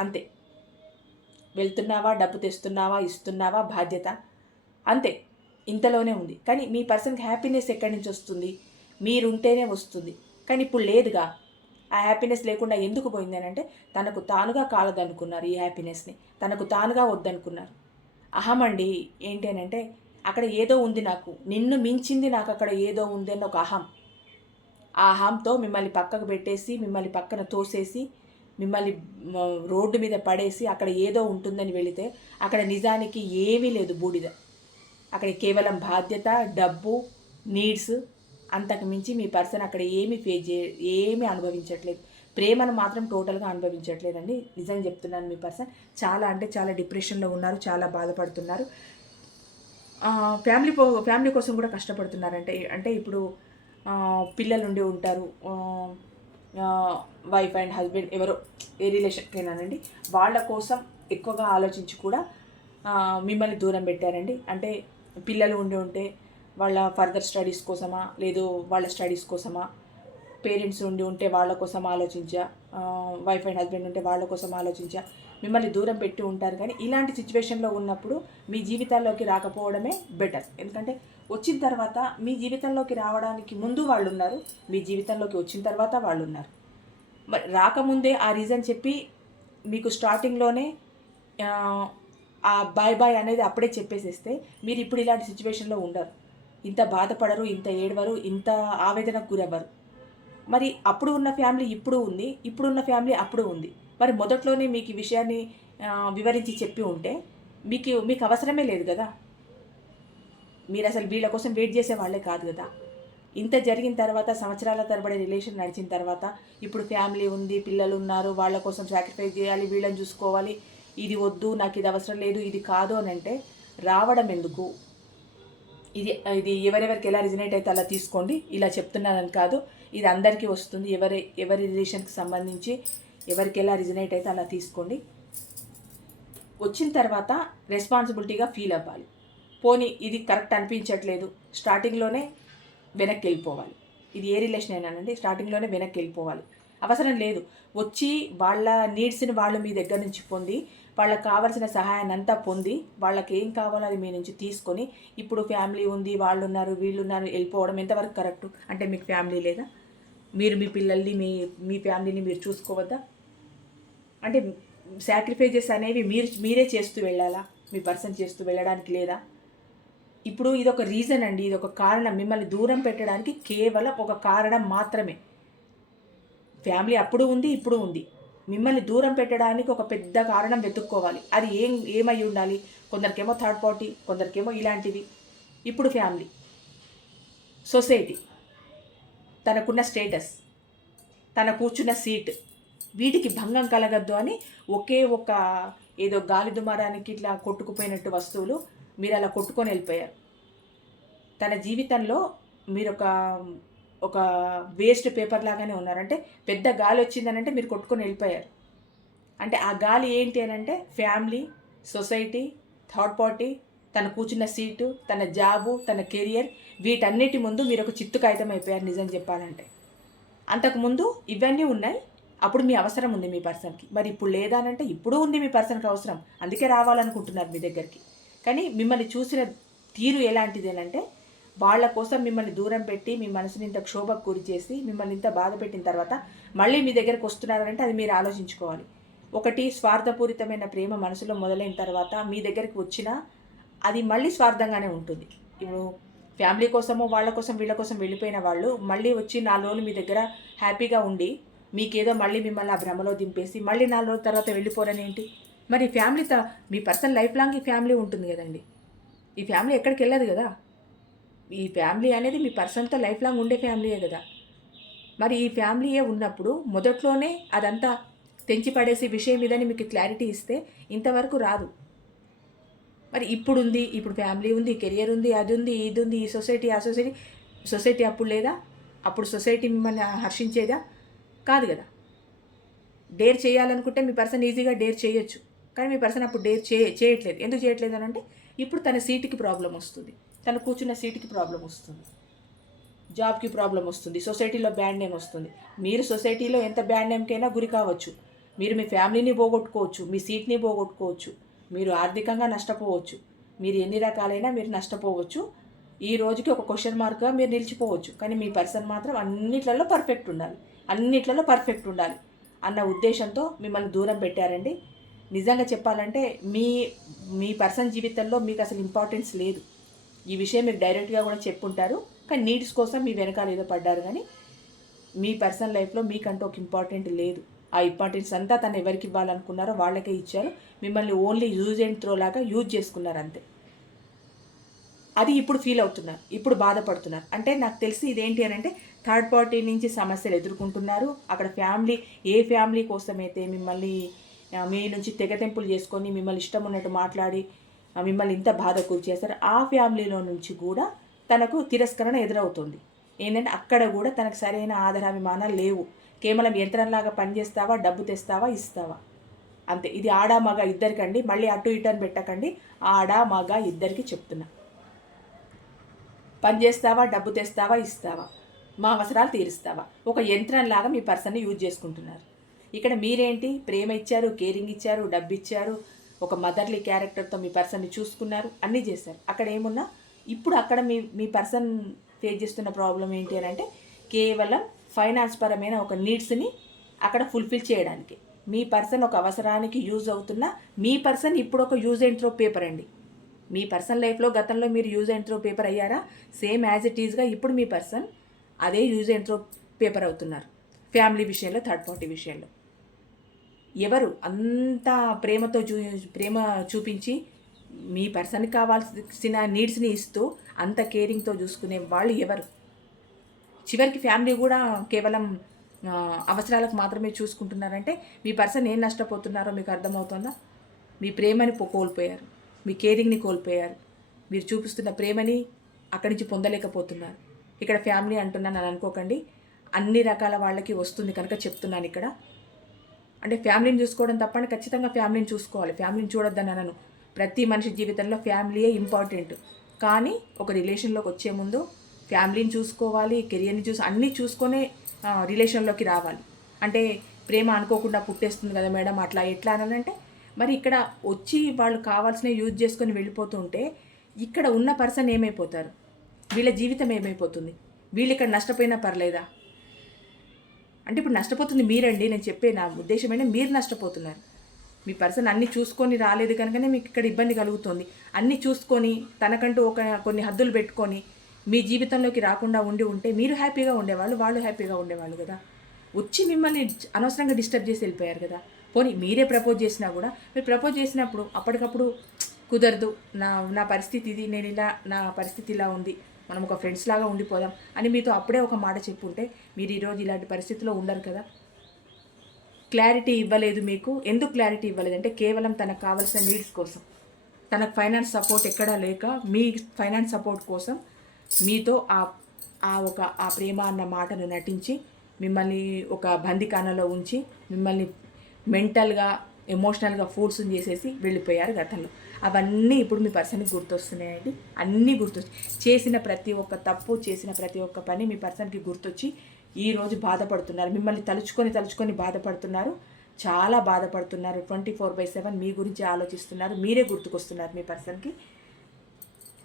అంతే. వెళ్తున్నావా, డబ్బు తెస్తున్నావా, ఇస్తున్నావా, బాధ్యత అంతే, ఇంతలోనే ఉంది. కానీ మీ పర్సన్కి హ్యాపీనెస్ ఎక్కడి నుంచి వస్తుంది? మీరుంటేనే వస్తుంది. కానీ ఇప్పుడు లేదుగా. ఆ హ్యాపీనెస్ లేకుండా ఎందుకు పోయింది అని అంటే తనకు తానుగా కాలదనుకున్నారు. ఈ హ్యాపీనెస్ని తనకు తానుగా వద్దనుకున్నారు. అహం అండి. ఏంటి అని అంటే అక్కడ ఏదో ఉంది, నాకు నిన్ను మించింది నాకు అక్కడ ఏదో ఉంది అని ఒక అహం. ఆ అహంతో మిమ్మల్ని పక్కకు పెట్టేసి, మిమ్మల్ని పక్కన తోసేసి, మిమ్మల్ని రోడ్డు మీద పడేసి అక్కడ ఏదో ఉంటుందని వెళితే అక్కడ నిజానికి ఏమీ లేదు, బూడిద. అక్కడ కేవలం బాధ్యత, డబ్బు, నీడ్స్, అంతకు మించి మీ పర్సన్ అక్కడ ఏమీ అనుభవించట్లేదు. ప్రేమను మాత్రం టోటల్గా అనుభవించట్లేదండి. నిజంగా చెప్తున్నాను. మీ పర్సన్ చాలా అంటే చాలా డిప్రెషన్లో ఉన్నారు, చాలా బాధపడుతున్నారు. ఫ్యామిలీ కోసం కూడా కష్టపడుతున్నారంటే అంటే ఇప్పుడు పిల్లలు ఉండి ఉంటారు, వైఫ్ అండ్ హస్బెండ్ ఎవరో ఏ రిలేషన్కైనానండి, వాళ్ళ కోసం ఎక్కువగా ఆలోచించి కూడా మిమ్మల్ని దూరం పెట్టారండి. అంటే పిల్లలు ఉండి ఉంటే వాళ్ళ ఫర్దర్ స్టడీస్ కోసమా, లేదు వాళ్ళ స్టడీస్ కోసమా, పేరెంట్స్ ఉండి ఉంటే వాళ్ళ కోసం ఆలోచించా, వైఫ్ అండ్ హస్బెండ్ ఉంటే వాళ్ళ కోసం ఆలోచించా, మిమ్మల్ని దూరం పెట్టి ఉంటారు. కానీ ఇలాంటి సిచ్యువేషన్లో ఉన్నప్పుడు మీ జీవితాల్లోకి రాకపోవడమే బెటర్. ఎందుకంటే వచ్చిన తర్వాత మీ జీవితంలోకి రావడానికి ముందు వాళ్ళు ఉన్నారు, మీ జీవితంలోకి వచ్చిన తర్వాత వాళ్ళు ఉన్నారు. మరి రాకముందే ఆ రీజన్ చెప్పి మీకు స్టార్టింగ్లోనే ఆ బాయ్ అనేది అప్పుడే చెప్పేసేస్తే మీరు ఇప్పుడు ఇలాంటి సిచ్యువేషన్లో ఉండరు, ఇంత బాధపడరు, ఇంత ఏడవరు, ఇంత ఆవేదనకు గురవ్వరు. మరి అప్పుడు ఉన్న ఫ్యామిలీ ఇప్పుడు ఉంది, ఇప్పుడున్న ఫ్యామిలీ అప్పుడు ఉంది. మరి మొదట్లోనే మీకు ఈ విషయాన్ని వివరించి చెప్పి ఉంటే మీకు అవసరమే లేదు కదా. మీరు అసలు వీళ్ళ కోసం వెయిట్ చేసే వాళ్ళే కాదు కదా. ఇంత జరిగిన తర్వాత, సంవత్సరాల తరబడి రిలేషన్ నడిచిన తర్వాత ఇప్పుడు ఫ్యామిలీ ఉంది, పిల్లలు ఉన్నారు, వాళ్ళ కోసం సాక్రిఫైస్ చేయాలి, వీళ్ళని చూసుకోవాలి, ఇది వద్దు, నాకు ఇది అవసరం లేదు, ఇది కాదు అని అంటే రావడం ఎందుకు? ఇది ఎవరెవరికి ఎలా రిజనేట్ అయితే అలా తీసుకోండి. ఇలా చెప్తున్నానని కాదు, ఇది అందరికీ వస్తుంది. ఎవరి రిలేషన్కి సంబంధించి ఎవరికి ఎలా రిజనేట్ అయితే అలా తీసుకోండి. వచ్చిన తర్వాత రెస్పాన్సిబిలిటీగా ఫీల్ అవ్వాలి. పోనీ ఇది కరెక్ట్ అనిపించట్లేదు, స్టార్టింగ్లోనే వెనక్కి వెళ్ళిపోవాలి. ఇది ఏ రిలేషన్ అయినానండి, స్టార్టింగ్లోనే వెనక్కి వెళ్ళిపోవాలి. అవసరం లేదు. వచ్చి వాళ్ళ నీడ్స్ని వాళ్ళు మీ దగ్గర నుంచి పొంది, వాళ్ళకి కావాల్సిన సహాయాన్ని అంతా పొంది, వాళ్ళకి ఏం కావాలో అది మీ నుంచి తీసుకొని ఇప్పుడు ఫ్యామిలీ ఉంది, వాళ్ళు ఉన్నారు, వీళ్ళు ఉన్నారు, వెళ్ళిపోవడం ఎంతవరకు కరెక్టు? అంటే మీకు ఫ్యామిలీ లేదా? మీరు మీ పిల్లల్ని మీ ఫ్యామిలీని మీరు చూసుకోవద్దా? అంటే సాక్రిఫైజెస్ అనేవి మీరే చేస్తూ వెళ్ళాలా? మీ పర్సన్ చేస్తూ వెళ్ళడానికి లేదా? ఇప్పుడు ఇదొక రీజన్ అండి, ఇది ఒక కారణం. మిమ్మల్ని దూరం పెట్టడానికి కేవలం ఒక కారణం మాత్రమే. ఫ్యామిలీ అప్పుడు ఉంది, ఇప్పుడు ఉంది. మిమ్మల్ని దూరం పెట్టడానికి ఒక పెద్ద కారణం వెతుక్కోవాలి. అది ఏమై ఉండాలి? కొందరికేమో థర్డ్ పార్టీ, కొందరికేమో ఇలాంటివి. ఇప్పుడు ఫ్యామిలీ, సొసైటీ, తనకున్న స్టేటస్, తన కూర్చున్న సీట్, వీటికి భంగం కలగద్దు అని ఒకే ఒక ఏదో గాలి దుమారానికి ఇట్లా కొట్టుకుపోయినట్టు వస్తువులు మీరు అలా కొట్టుకొని వెళ్ళిపోయారు. తన జీవితంలో మీరు ఒక వేస్ట్ పేపర్ లాగానే ఉన్నారంటే పెద్ద గాలి వచ్చిందనంటే మీరు కొట్టుకొని వెళ్ళిపోయారు. అంటే ఆ గాలి ఏంటి అని అంటే ఫ్యామిలీ, సొసైటీ, థర్డ్ పార్టీ, తన కూర్చున్న సీటు, తన జాబు, తన కెరియర్, వీటన్నిటి ముందు మీరు ఒక చిత్తు కాగితం అయిపోయారు నిజం చెప్పాలంటే. అంతకుముందు ఇవన్నీ ఉన్నాయి, అప్పుడు మీ అవసరం ఉంది మీ పర్సన్కి. మరి ఇప్పుడు లేదా అంటే ఇప్పుడు ఉంది మీ పర్సన్కి అవసరం, అందుకే రావాలనుకుంటున్నారు మీ దగ్గరికి. కానీ మిమ్మల్ని చూసిన తీరు ఎలాంటిది అంటే, వాళ్ళ కోసం మిమ్మల్ని దూరం పెట్టి మీ మనసుని ఇంత క్షోభకు గురి చేసి మిమ్మల్ని ఇంత బాధ పెట్టిన తర్వాత మళ్ళీ మీ దగ్గరికి వస్తున్నారంటే అది మీరు ఆలోచించుకోవాలి. ఒకటి స్వార్థపూరితమైన ప్రేమ మనసులో మొదలైన తర్వాత మీ దగ్గరికి వచ్చినా అది మళ్ళీ స్వార్థంగానే ఉంటుంది. ఇప్పుడు ఫ్యామిలీ కోసమో వాళ్ళ కోసం వీళ్ళ కోసం వెళ్ళిపోయిన వాళ్ళు మళ్ళీ వచ్చి 4 రోజులు మీ దగ్గర హ్యాపీగా ఉండి మీకేదో మళ్ళీ మిమ్మల్ని ఆ భ్రమలో దింపేసి మళ్ళీ 4 రోజుల తర్వాత వెళ్ళిపోరని ఏంటి? మరి ఫ్యామిలీతో మీ పర్సన్ లైఫ్ లాంగ్ ఈ ఫ్యామిలీ ఉంటుంది కదండి. ఈ ఫ్యామిలీ ఎక్కడికి వెళ్ళదు కదా. ఈ ఫ్యామిలీ అనేది మీ పర్సన్తో లైఫ్ లాంగ్ ఉండే ఫ్యామిలీయే కదా. మరి ఈ ఫ్యామిలీయే ఉన్నప్పుడు మొదట్లోనే అదంతా తెంచి పడేసి విషయం మీదని మీకు క్లారిటీ ఇస్తే ఇంతవరకు రాదు. మరి ఇప్పుడు ఉంది, ఇప్పుడు ఫ్యామిలీ ఉంది, కెరియర్ ఉంది, అది ఉంది, ఇది ఉంది, ఈ సొసైటీ ఆ సొసైటీ అప్పుడు లేదా? అప్పుడు సొసైటీ మిమ్మల్ని హర్షించేదా? కాదు కదా. డేర్ చేయాలనుకుంటే మీ పర్సన్ ఈజీగా డేర్ చేయొచ్చు, కానీ మీ పర్సన్ అప్పుడు డేర్ చేయట్లేదు. ఎందుకు చేయట్లేదు అని అంటే ఇప్పుడు తన సీటుకి ప్రాబ్లం వస్తుంది, తను కూర్చున్న సీటుకి ప్రాబ్లం వస్తుంది, జాబ్కి ప్రాబ్లం వస్తుంది, సొసైటీలో బ్యాడ్ నేమ్ వస్తుంది. మీరు సొసైటీలో ఎంత బ్యాడ్ నేమ్కైనా గురి కావచ్చు, మీరు మీ ఫ్యామిలీని పోగొట్టుకోవచ్చు, మీ సీట్ని పోగొట్టుకోవచ్చు, మీరు ఆర్థికంగా నష్టపోవచ్చు, మీరు ఎన్ని రకాలైనా మీరు నష్టపోవచ్చు. ఈ రోజుకి ఒక క్వశ్చన్ మార్క్గా మీరు నిలిచిపోవచ్చు. కానీ మీ పర్సన్ మాత్రం అన్నిట్లలో పర్ఫెక్ట్ ఉండాలి అన్న ఉద్దేశంతో మిమ్మల్ని దూరం పెట్టారండి. నిజంగా చెప్పాలంటే మీ పర్సన్ జీవితంలో మీకు అసలు ఇంపార్టెన్స్ లేదు. ఈ విషయం మీరు డైరెక్ట్గా కూడా చెప్పుంటారు, కానీ నీడ్స్ కోసం మీ వెనకాల ఏదో పడ్డారు. కానీ మీ పర్సనల్ లైఫ్లో మీకంటూ ఒక ఇంపార్టెంట్ లేదు. ఆ ఇంపార్టెన్స్ అంతా తను ఎవరికి ఇవ్వాలనుకున్నారో వాళ్ళకే ఇచ్చారు. మిమ్మల్ని ఓన్లీ యూజ్ అండ్ త్రో లాగా యూజ్ చేసుకున్నారు అంతే. అది ఇప్పుడు ఫీల్ అవుతున్నారు, ఇప్పుడు బాధపడుతున్నారు. అంటే నాకు తెలిసి ఇదేంటి అని అంటే థర్డ్ పార్టీ నుంచి సమస్యలు ఎదుర్కొంటున్నారు. అక్కడ ఏ ఫ్యామిలీ కోసమైతే మిమ్మల్ని మీ నుంచి తెగతెంపులు చేసుకొని మిమ్మల్ని ఇష్టం ఉన్నట్టు మాట్లాడి మిమ్మల్ని ఇంత బాధ గురి చేస్తారు, ఆ ఫ్యామిలీలో నుంచి కూడా తనకు తిరస్కరణ ఎదురవుతుంది. ఏంటంటే అక్కడ కూడా తనకు సరైన ఆధారాభిమానాలు లేవు. కేవలం యంత్రంలాగా పనిచేస్తావా, డబ్బు తెస్తావా, ఇస్తావా, అంతే. ఇది ఆడ మగ ఇద్దరికండి, మళ్ళీ అటు ఇటర్న్ పెట్టకండి. ఆడ మగ ఇద్దరికి చెప్తున్నా. పని చేస్తావా, డబ్బు తెస్తావా, ఇస్తావా, మా అవసరాలు తీరుస్తావా, ఒక యంత్రంలాగా మీ పర్సన్ని యూజ్ చేసుకుంటున్నారు. ఇక్కడ మీరేంటి, ప్రేమ ఇచ్చారు, కేరింగ్ ఇచ్చారు, డబ్బు ఇచ్చారు, ఒక మదర్లీ క్యారెక్టర్తో మీ పర్సన్ని చూసుకున్నారు, అన్నీ చేశారు. అక్కడ ఏమున్నా ఇప్పుడు అక్కడ మీ పర్సన్ ఫేస్ చేస్తున్న ప్రాబ్లం ఏంటి అని అంటే కేవలం ఫైనాన్స్ పరమైన ఒక నీడ్స్ని అక్కడ ఫుల్ఫిల్ చేయడానికి. మీ పర్సన్ ఒక అవసరానికి యూజ్ అవుతున్న మీ పర్సన్ ఇప్పుడు ఒక యూజ్ అండ్ త్రో పేపర్ అండి. మీ పర్సన్ లైఫ్లో గతంలో మీరు యూజ్ అండ్ త్రో పేపర్ అయ్యారా? సేమ్ యాజ్ ఇట్ ఈజ్గా ఇప్పుడు మీ పర్సన్ అదే యూజ్ అండ్ త్రో పేపర్ అవుతున్నారు. ఫ్యామిలీ విషయంలో, థర్డ్ పార్టీ విషయంలో ఎవరు అంత ప్రేమ చూపించి మీ పర్సన్కి కావాల్సిన నీడ్స్ని ఇస్తూ అంత కేరింగ్తో చూసుకునే వాళ్ళు ఎవరు? చివరికి ఫ్యామిలీ కూడా కేవలం అవసరాలకు మాత్రమే చూసుకుంటున్నారంటే మీ పర్సన్ ఏం నష్టపోతున్నారో మీకు అర్థమవుతుందా? మీ ప్రేమని కోల్పోయారు, మీ కేరింగ్ని కోల్పోయారు, మీరు చూపిస్తున్న ప్రేమని అక్కడి నుంచి పొందలేకపోతున్నారు. ఇక్కడ ఫ్యామిలీ అంటున్నాను అని అనుకోకండి, అన్ని రకాల వాళ్ళకి వస్తుంది కనుక చెప్తున్నాను. ఇక్కడ అంటే ఫ్యామిలీని చూసుకోవడం తప్పని ఖచ్చితంగా ఫ్యామిలీని చూసుకోవాలి, ఫ్యామిలీని చూడొద్దని అనను. ప్రతి మనిషి జీవితంలో ఫ్యామిలీయే ఇంపార్టెంట్. కానీ ఒక రిలేషన్లోకి వచ్చే ముందు ఫ్యామిలీని చూసుకోవాలి, కెరియర్ని అన్నీ చూసుకొనే రిలేషన్లోకి రావాలి. అంటే ప్రేమ అనుకోకుండా పుట్టేస్తుంది కదా మేడం, అట్లా ఎట్లా అనంటే మరి ఇక్కడ వచ్చి వాళ్ళు కావాల్సిన యూజ్ చేసుకొని వెళ్ళిపోతుంటే ఇక్కడ ఉన్న పర్సన్ ఏమైపోతారు, వీళ్ళ జీవితం ఏమైపోతుంది, వీళ్ళు ఇక్కడ నష్టపోయినా పర్లేదా? అంటే ఇప్పుడు నష్టపోతుంది మీరండి. నేను చెప్పే నా ఉద్దేశం ఏంటంటే మీరు నష్టపోతున్నారు. మీ పర్సన్ అన్నీ చూసుకొని రాలేదు కనుకనే మీకు ఇక్కడ ఇబ్బంది కలుగుతుంది. అన్నీ చూసుకొని తనకంటూ కొన్ని హద్దులు పెట్టుకొని మీ జీవితంలోకి రాకుండా ఉంటే మీరు హ్యాపీగా ఉండేవాళ్ళు, వాళ్ళు హ్యాపీగా ఉండేవాళ్ళు కదా. వచ్చి మిమ్మల్ని అనవసరంగా డిస్టర్బ్ చేసి వెళ్ళిపోయారు కదా. పోనీ మీరే ప్రపోజ్ చేసినా కూడా మీరు ప్రపోజ్ చేసినప్పుడు అప్పటికప్పుడు కుదరదు, నా పరిస్థితి ఇది, నా పరిస్థితి ఇలా ఉంది, మనం ఒక ఫ్రెండ్స్ లాగా ఉండిపోదాం అని మీతో అప్పుడే ఒక మాట చెప్పుంటే మీరు ఈరోజు ఇలాంటి పరిస్థితిలో ఉండరు కదా. క్లారిటీ ఇవ్వలేదు మీకు. ఎందుకు క్లారిటీ ఇవ్వలేదంటే కేవలం తనకు కావాల్సిన నీడ్స్ కోసం, తనకు ఫైనాన్స్ సపోర్ట్ ఎక్కడా లేక మీ ఫైనాన్స్ సపోర్ట్ కోసం మీతో ఆ ప్రేమ అన్న మాటను నటించి మిమ్మల్ని ఒక బందికానలో ఉంచి మిమ్మల్ని మెంటల్గా ఎమోషనల్గా ఫోర్స్ చేసేసి వెళ్ళిపోయారు గతంలో. అవన్నీ ఇప్పుడు మీ పర్సన్కి గుర్తొస్తున్నాయండి. అన్నీ గుర్తొచ్చి చేసిన ప్రతి ఒక్క తప్పు, చేసిన ప్రతి ఒక్క పని మీ పర్సన్కి గుర్తొచ్చి ఈరోజు బాధపడుతున్నారు, మిమ్మల్ని తలుచుకొని బాధపడుతున్నారు, చాలా బాధపడుతున్నారు. 24/7 మీ గురించి ఆలోచిస్తున్నారు, మీరే గుర్తుకొస్తున్నారు మీ పర్సన్కి.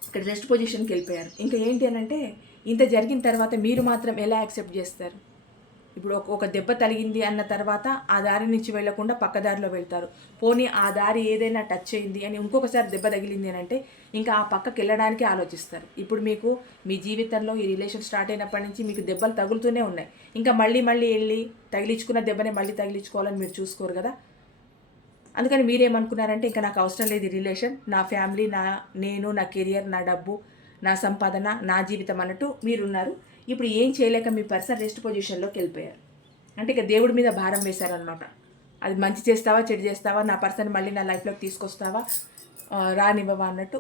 ఇక్కడ రెస్ట్ పొజిషన్కి వెళ్ళిపోయారు. ఇంకా ఏంటి అని అంటే, ఇంత జరిగిన తర్వాత మీరు మాత్రం ఎలా యాక్సెప్ట్ చేస్తారు? ఇప్పుడు ఒక దెబ్బ తగిలింది అన్న తర్వాత ఆ దారి నుంచి వెళ్లకుండా పక్క దారిలో వెళ్తారు. పోనీ ఆ దారి ఏదైనా టచ్ అయింది అని ఇంకొకసారి దెబ్బ తగిలింది అని అంటే ఇంకా ఆ పక్కకి వెళ్ళడానికే ఆలోచిస్తారు. ఇప్పుడు మీకు మీ జీవితంలో ఈ రిలేషన్ స్టార్ట్ అయినప్పటి నుంచి మీకు దెబ్బలు తగులుతూనే ఉన్నాయి. ఇంకా మళ్ళీ వెళ్ళి తగిలించుకున్న దెబ్బనే మళ్ళీ తగిలించుకోవాలని మీరు చూసుకోరు కదా. అందుకని మీరేమనుకున్నారంటే ఇంకా నాకు అవసరం లేదు ఈ రిలేషన్, నా ఫ్యామిలీ, నేను, నా కెరియర్, నా డబ్బు, నా సంపాదన, నా జీవితం అన్నట్టు మీరున్నారు. ఇప్పుడు ఏం చేయలేక మీ పర్సన్ రెస్ట్ పొజిషన్లోకి వెళ్ళిపోయారు. అంటే ఇక దేవుడి మీద భారం వేశారనమాట. అది మంచి చేస్తావా చెడు చేస్తావా, నా పర్సన్ మళ్ళీ నా లైఫ్లోకి తీసుకొస్తావా రానివ్వవా అన్నట్టు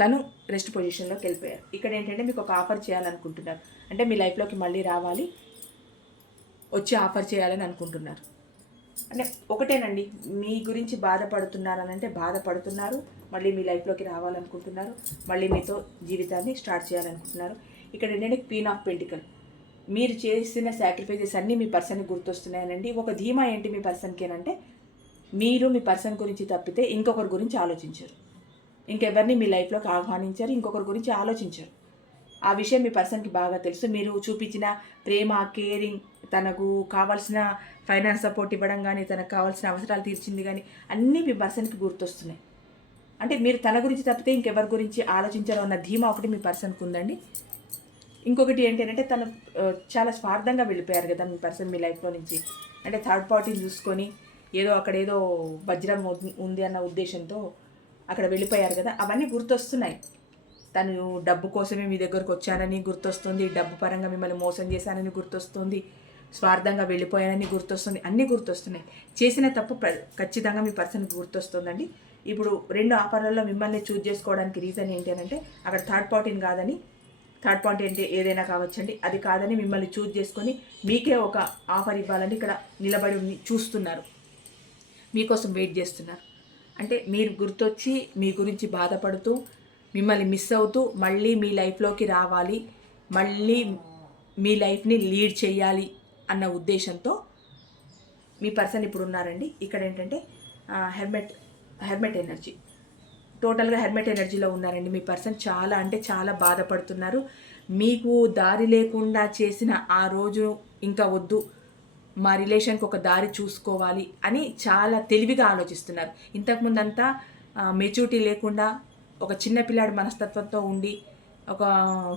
తను రెస్ట్ పొజిషన్లోకి వెళ్ళిపోయారు. ఇక్కడ ఏంటంటే మీకు ఒక ఆఫర్ చేయాలనుకుంటున్నారు. అంటే మీ లైఫ్లోకి మళ్ళీ రావాలి, వచ్చి ఆఫర్ చేయాలని అనుకుంటున్నారు. అంటే ఒకటేనండి, మీ గురించి బాధపడుతున్నారనంటే బాధపడుతున్నారు, మళ్ళీ మీ లైఫ్లోకి రావాలనుకుంటున్నారు, మళ్ళీ మీతో జీవితాన్ని స్టార్ట్ చేయాలనుకుంటున్నారు. ఇక్కడ ఏంటంటే క్వీన్ ఆఫ్ పెంటికల్, మీరు చేసిన సాక్రిఫైజెస్ అన్నీ మీ పర్సన్కి గుర్తొస్తున్నాయనండి. ఒక ధీమా ఏంటి మీ పర్సన్కి అంటే, మీరు మీ పర్సన్ గురించి తప్పితే ఇంకొకరి గురించి ఆలోచించరు, ఇంకెవరిని మీ లైఫ్లోకి ఆహ్వానించారు, ఇంకొకరి గురించి ఆలోచించరు. ఆ విషయం మీ పర్సన్కి బాగా తెలుసు. మీరు చూపించిన ప్రేమ, కేరింగ్, తనకు కావాల్సిన ఫైనాన్స్ సపోర్ట్ ఇవ్వడం కానీ, తనకు కావాల్సిన అవసరాలు తీర్చింది కానీ అన్నీ మీ పర్సన్కి గుర్తొస్తున్నాయి. అంటే మీరు తన గురించి తప్పితే ఇంకెవరి గురించి ఆలోచించాలో అన్న ధీమా ఒకటి మీ పర్సన్కి ఉందండి. ఇంకొకటి ఏంటంటే తను చాలా స్వార్థంగా వెళ్ళిపోయారు కదా మీ పర్సన్ మీ లైఫ్లో నుంచి. అంటే థర్డ్ పార్టీని చూసుకొని అక్కడేదో వజ్రం ఉంది అన్న ఉద్దేశంతో అక్కడ వెళ్ళిపోయారు కదా, అవన్నీ గుర్తొస్తున్నాయి. తను డబ్బు కోసమే మీ దగ్గరకు వచ్చానని గుర్తొస్తుంది, డబ్బు పరంగా మిమ్మల్ని మోసం చేశానని గుర్తొస్తుంది, స్వార్థంగా వెళ్ళిపోయానని గుర్తొస్తుంది, అన్నీ గుర్తొస్తున్నాయి. చేసిన తప్పు ఖచ్చితంగా మీ పర్సన్కి గుర్తొస్తుందండి. ఇప్పుడు 2 ఆఫర్లలో మిమ్మల్ని చూజ్ చేసుకోవడానికి రీజన్ ఏంటి అంటే, అక్కడ థర్డ్ పార్టీని కాదని, థర్డ్ పార్టీ అంటే ఏదైనా కావచ్చండి, అది కాదని మిమ్మల్ని చూజ్ చేసుకొని మీకే ఒక ఆఫర్ ఇవ్వాలని ఇక్కడ నిలబడి చూస్తున్నారు, మీకోసం వెయిట్ చేస్తున్నారు. అంటే మీరు గుర్తొచ్చి మీ గురించి బాధపడుతూ మిమ్మల్ని మిస్ అవుతూ మళ్ళీ మీ లైఫ్లోకి రావాలి, మళ్ళీ మీ లైఫ్ని లీడ్ చేయాలి అన్న ఉద్దేశంతో మీ పర్సన్ ఇప్పుడు ఉన్నారండి. ఇక్కడ ఏంటంటే హెర్మెట్ ఎనర్జీ, టోటల్గా హెర్మెట్ ఎనర్జీలో ఉన్నారండి మీ పర్సన్. చాలా అంటే చాలా బాధపడుతున్నారు. మీకు దారి లేకుండా చేసిన ఆ రోజు ఇంకా వద్దు, మా రిలేషన్కి ఒక దారి చూసుకోవాలి అని చాలా తెలివిగా ఆలోచిస్తున్నారు. ఇంతకుముందంతా మెచ్యూరిటీ లేకుండా ఒక చిన్న పిల్లాడి మనస్తత్వంతో ఉండి ఒక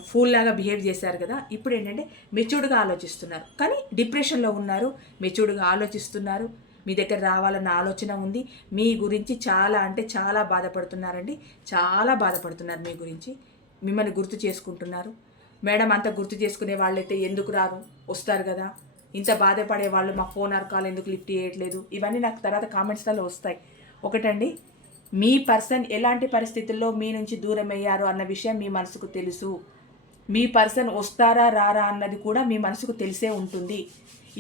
ఫూల్ లాగా బిహేవ్ చేశారు కదా. ఇప్పుడు ఏంటంటే మెచ్యూర్డ్గా ఆలోచిస్తున్నారు, కానీ డిప్రెషన్లో ఉన్నారు. మెచ్యూర్డ్గా ఆలోచిస్తున్నారు, మీ దగ్గర రావాలన్న ఆలోచన ఉంది, మీ గురించి చాలా అంటే చాలా బాధపడుతున్నారండి. చాలా బాధపడుతున్నారు మీ గురించి, మిమ్మల్ని గుర్తు చేసుకుంటున్నారు. మేడం అంత గుర్తు చేసుకునే వాళ్ళైతే ఎందుకు రారు, వస్తారు కదా. ఇంత బాధపడే వాళ్ళు మా ఫోన్ కాల్ ఎందుకు లిఫ్ట్ చేయట్లేదు, ఇవన్నీ నాకు తర్వాత కామెంట్స్లలో వస్తాయి. ఒకటండి, మీ పర్సన్ ఎలాంటి పరిస్థితుల్లో మీ నుంచి దూరం అయ్యారు అన్న విషయం మీ మనసుకు తెలుసు. మీ పర్సన్ వస్తారా రారా అన్నది కూడా మీ మనసుకు తెలిసే ఉంటుంది.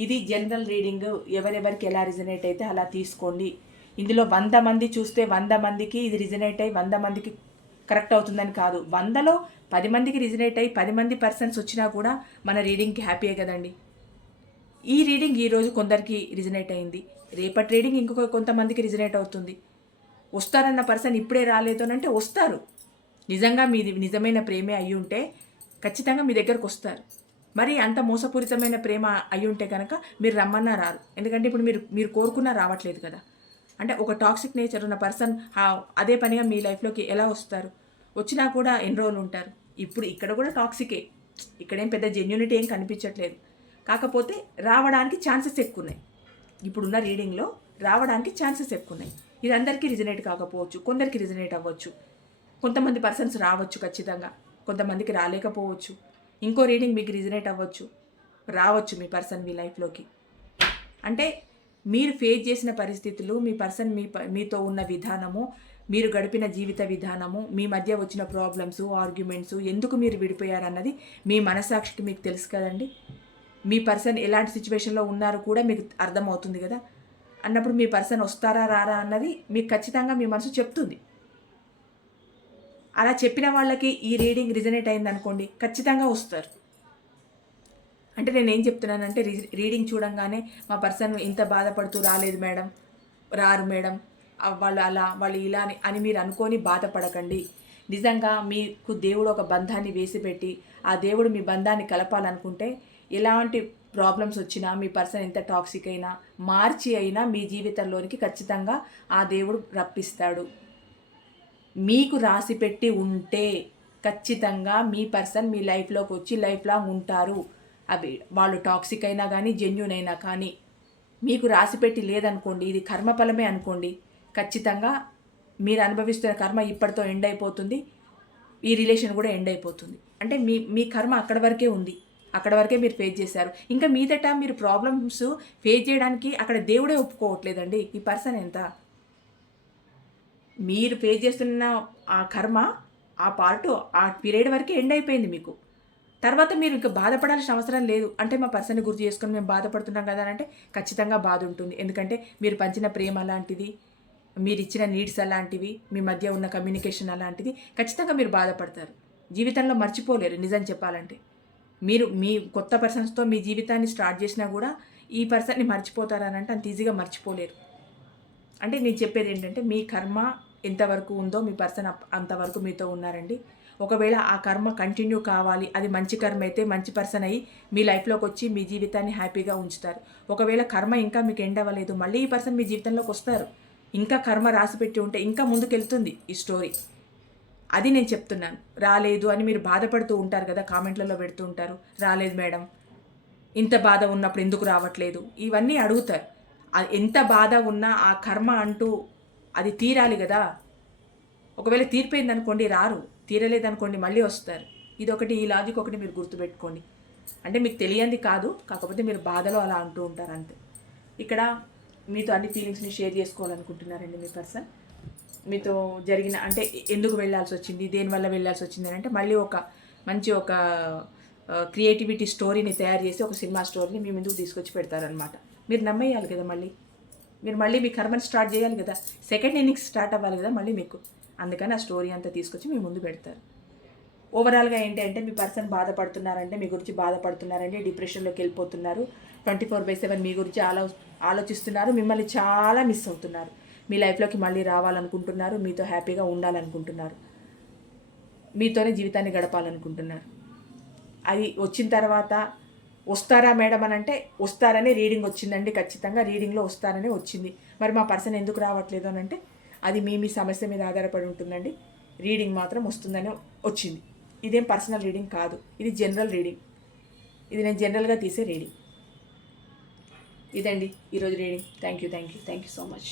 ఇది జనరల్ రీడింగ్, ఎవరెవరికి ఎలా రిజనేట్ అయితే అలా తీసుకోండి. ఇందులో 100 మంది చూస్తే 100 మందికి ఇది రిజనేట్ అయ్యి 100 మందికి కరెక్ట్ అవుతుందని కాదు. 100లో 10 మందికి రిజనేట్ అయ్యి 10 మంది పర్సన్స్ వచ్చినా కూడా మన రీడింగ్కి హ్యాపీయే కదండి. ఈ రీడింగ్ ఈరోజు కొందరికి రిజనేట్ అయింది, రేపటి రీడింగ్ ఇంకొక కొంతమందికి రిజనేట్ అవుతుంది. వస్తారన్న పర్సన్ ఇప్పుడే రాలేదు అని అంటే వస్తారు. నిజంగా మీది నిజమైన ప్రేమే అయి ఉంటే ఖచ్చితంగా మీ దగ్గరకు వస్తారు. మరి అంత మోసపూరితమైన ప్రేమ అయి ఉంటే కనుక మీరు రమ్మన్నా రారు. ఎందుకంటే ఇప్పుడు మీరు కోరుకున్నా రావట్లేదు కదా. అంటే ఒక టాక్సిక్ నేచర్ ఉన్న పర్సన్ అదే పనిగా మీ లైఫ్లోకి ఎలా వస్తారు? వచ్చినా కూడా ఎన్ని రోజులు ఉంటారు? ఇప్పుడు ఇక్కడ కూడా టాక్సికే, ఇక్కడేం పెద్ద జెన్యూనిటీ ఏం కనిపించట్లేదు. కాకపోతే రావడానికి ఛాన్సెస్ ఎక్కువ ఉన్నాయి. ఇప్పుడున్న రీడింగ్లో రావడానికి ఛాన్సెస్ ఎక్కువ ఉన్నాయి. ఇది అందరికీ రిజనేట్ కాకపోవచ్చు, కొందరికి రిజనేట్ అవ్వచ్చు. కొంతమంది పర్సన్స్ రావచ్చు ఖచ్చితంగా, కొంతమందికి రాలేకపోవచ్చు. ఇంకో రీడింగ్ మీకు రిజనేట్ అవ్వచ్చు, రావచ్చు మీ పర్సన్ మీ లైఫ్లోకి. అంటే మీరు ఫేస్ చేసిన పరిస్థితులు, మీ పర్సన్ మీతో ఉన్న విధానము, మీరు గడిపిన జీవిత విధానము, మీ మధ్య వచ్చిన ప్రాబ్లమ్స్, ఆర్గ్యుమెంట్స్, ఎందుకు మీరు విడిపోయారన్నది మీ మనసాక్షికి మీకు తెలుసు కదండి. మీ పర్సన్ ఎలాంటి సిచ్యువేషన్లో ఉన్నారో కూడా మీకు అర్థమవుతుంది కదా. అన్నప్పుడు మీ పర్సన్ వస్తారా రారా అన్నది మీకు ఖచ్చితంగా మీ మనసు చెప్తుంది. అలా చెప్పిన వాళ్ళకి ఈ రీడింగ్ రిజనేట్ అయింది అనుకోండి, ఖచ్చితంగా వస్తారు. అంటే నేను ఏం చెప్తున్నానంటే రీడింగ్ చూడంగానే మా పర్సన్ ఇంత బాధపడుతూ రాలేదు మేడం, రారు మేడం, వాళ్ళు అలా వాళ్ళు ఇలా అని మీరు అనుకొని బాధపడకండి. నిజంగా మీకు దేవుడు ఒక బంధాన్ని వేసిపెట్టి ఆ దేవుడు మీ బంధాన్ని కలపాలనుకుంటే ఎలాంటి ప్రాబ్లమ్స్ వచ్చినా మీ పర్సన్ ఎంత టాక్సిక్ అయినా మార్చి అయినా మీ జీవితంలోనికి ఖచ్చితంగా ఆ దేవుడు రప్పిస్తాడు. మీకు రాసి పెట్టి ఉంటే ఖచ్చితంగా మీ పర్సన్ మీ లైఫ్లోకి వచ్చి లైఫ్ లాంగ్ ఉంటారు. అవి వాళ్ళు టాక్సిక్ అయినా కానీ జెన్యూన్ అయినా కానీ మీకు రాసిపెట్టి లేదనుకోండి, ఇది కర్మఫలమే అనుకోండి, ఖచ్చితంగా మీరు అనుభవిస్తున్న కర్మ ఇప్పటితో ఎండ్ అయిపోతుంది, ఈ రిలేషన్ కూడా ఎండ్ అయిపోతుంది. అంటే మీ కర్మ అక్కడ వరకే ఉంది, అక్కడ వరకే మీరు ఫేస్ చేశారు. ఇంకా మీదట మీరు ప్రాబ్లమ్స్ ఫేస్ చేయడానికి అక్కడ దేవుడే ఒప్పుకోవట్లేదండి. ఈ పర్సన్ ఎంత మీరు ఫేస్ చేస్తున్న ఆ కర్మ ఆ పార్ట్ ఆ పీరియడ్ వరకే ఎండ్ అయిపోయింది మీకు. తర్వాత మీరు ఇంకా బాధపడాల్సిన అవసరం లేదు. అంటే మా పర్సన్ని గుర్తు చేసుకొని మేము బాధపడుతున్నాం కదా అంటే ఖచ్చితంగా బాధ ఉంటుంది. ఎందుకంటే మీరు పంచిన ప్రేమ అలాంటిది, మీరు ఇచ్చిన నీడ్స్ అలాంటివి, మీ మధ్య ఉన్న కమ్యూనికేషన్ అలాంటిది, ఖచ్చితంగా మీరు బాధపడతారు. జీవితంలో మర్చిపోలేరు. నిజం చెప్పాలంటే మీరు మీ కొత్త పర్సన్స్తో మీ జీవితాన్ని స్టార్ట్ చేసినా కూడా ఈ పర్సన్ని మర్చిపోతారని అంటే అంత ఈజీగా మర్చిపోలేరు. అంటే నేను చెప్పేది ఏంటంటే మీ కర్మ ఎంతవరకు ఉందో మీ పర్సన్ అంతవరకు మీతో ఉన్నారండి. ఒకవేళ ఆ కర్మ కంటిన్యూ కావాలి, అది మంచి కర్మ అయితే మంచి పర్సన్ అయ్యి మీ లైఫ్లోకి వచ్చి మీ జీవితాన్ని హ్యాపీగా ఉంచుతారు. ఒకవేళ కర్మ ఇంకా మీకు ఎండ్ అవ్వలేదు, మళ్ళీ ఈ పర్సన్ మీ జీవితంలోకి వస్తారు. ఇంకా కర్మ రాసిపెట్టి ఉంటే ఇంకా ముందుకెళ్తుంది ఈ స్టోరీ. అది నేను చెప్తున్నాను. రాలేదు అని మీరు బాధపడుతూ ఉంటారు కదా, కామెంట్లలో పెడుతూ ఉంటారు, రాలేదు మేడం, ఇంత బాధ ఉన్నప్పుడు ఎందుకు రావట్లేదు, ఇవన్నీ అడుగుతారు. ఎంత బాధ ఉన్నా ఆ కర్మ అంటూ అది తీరాలి కదా. ఒకవేళ తీరిపోయింది అనుకోండి రారు, తీరలేదనుకోండి మళ్ళీ వస్తారు. ఇదొకటి, ఈ లాజిక్ ఒకటి మీరు గుర్తుపెట్టుకోండి. అంటే మీకు తెలియంది కాదు, కాకపోతే మీరు బాధలో అలా అంటూ ఉంటారు అంతే. ఇక్కడ మీతో అన్ని ఫీలింగ్స్ని షేర్ చేసుకోవాలనుకుంటున్నారండి మీ పర్సన్. మీతో జరిగిన అంటే ఎందుకు వెళ్ళాల్సి వచ్చింది, దేనివల్ల వెళ్ళాల్సి వచ్చింది అని అంటే మళ్ళీ ఒక మంచి ఒక క్రియేటివిటీ స్టోరీని తయారు చేసి ఒక సినిమా స్టోరీని మీ ముందుకు తీసుకొచ్చి పెడతారనమాట. మీరు నమ్మేయాలి కదా, మీరు మళ్ళీ మీ కర్మని స్టార్ట్ చేయాలి కదా, సెకండ్ ఇన్నింగ్స్ స్టార్ట్ అవ్వాలి కదా మళ్ళీ మీకు. అందుకని ఆ స్టోరీ అంతా తీసుకొచ్చి మీ ముందు పెడతారు. ఓవరాల్గా ఏంటి అంటే మీ పర్సన్ బాధపడుతున్నారంటే, మీ గురించి బాధపడుతున్నారంటే, డిప్రెషన్లోకి వెళ్ళిపోతున్నారు, 24/7 మీ గురించి ఆలోచిస్తున్నారు, మిమ్మల్ని చాలా మిస్ అవుతున్నారు, మీ లైఫ్లోకి మళ్ళీ రావాలనుకుంటున్నారు, మీతో హ్యాపీగా ఉండాలనుకుంటున్నారు, మీతోనే జీవితాన్ని గడపాలనుకుంటున్నారు. అది వచ్చిన తర్వాత వస్తారా మేడం అని అంటే వస్తారని రీడింగ్ వచ్చిందండి. ఖచ్చితంగా రీడింగ్లో వస్తారని వచ్చింది. మరి మా పర్సన్ ఎందుకు రావట్లేదు అని అంటే అది మీ సమస్య మీద ఆధారపడి ఉంటుందండి. రీడింగ్ మాత్రం వస్తుందని వచ్చింది. ఇదేం పర్సనల్ రీడింగ్ కాదు, ఇది జనరల్ రీడింగ్. ఇది నేను జనరల్గా తీసే రీడింగ్. ఇదండి ఈరోజు reading. Thank you so much.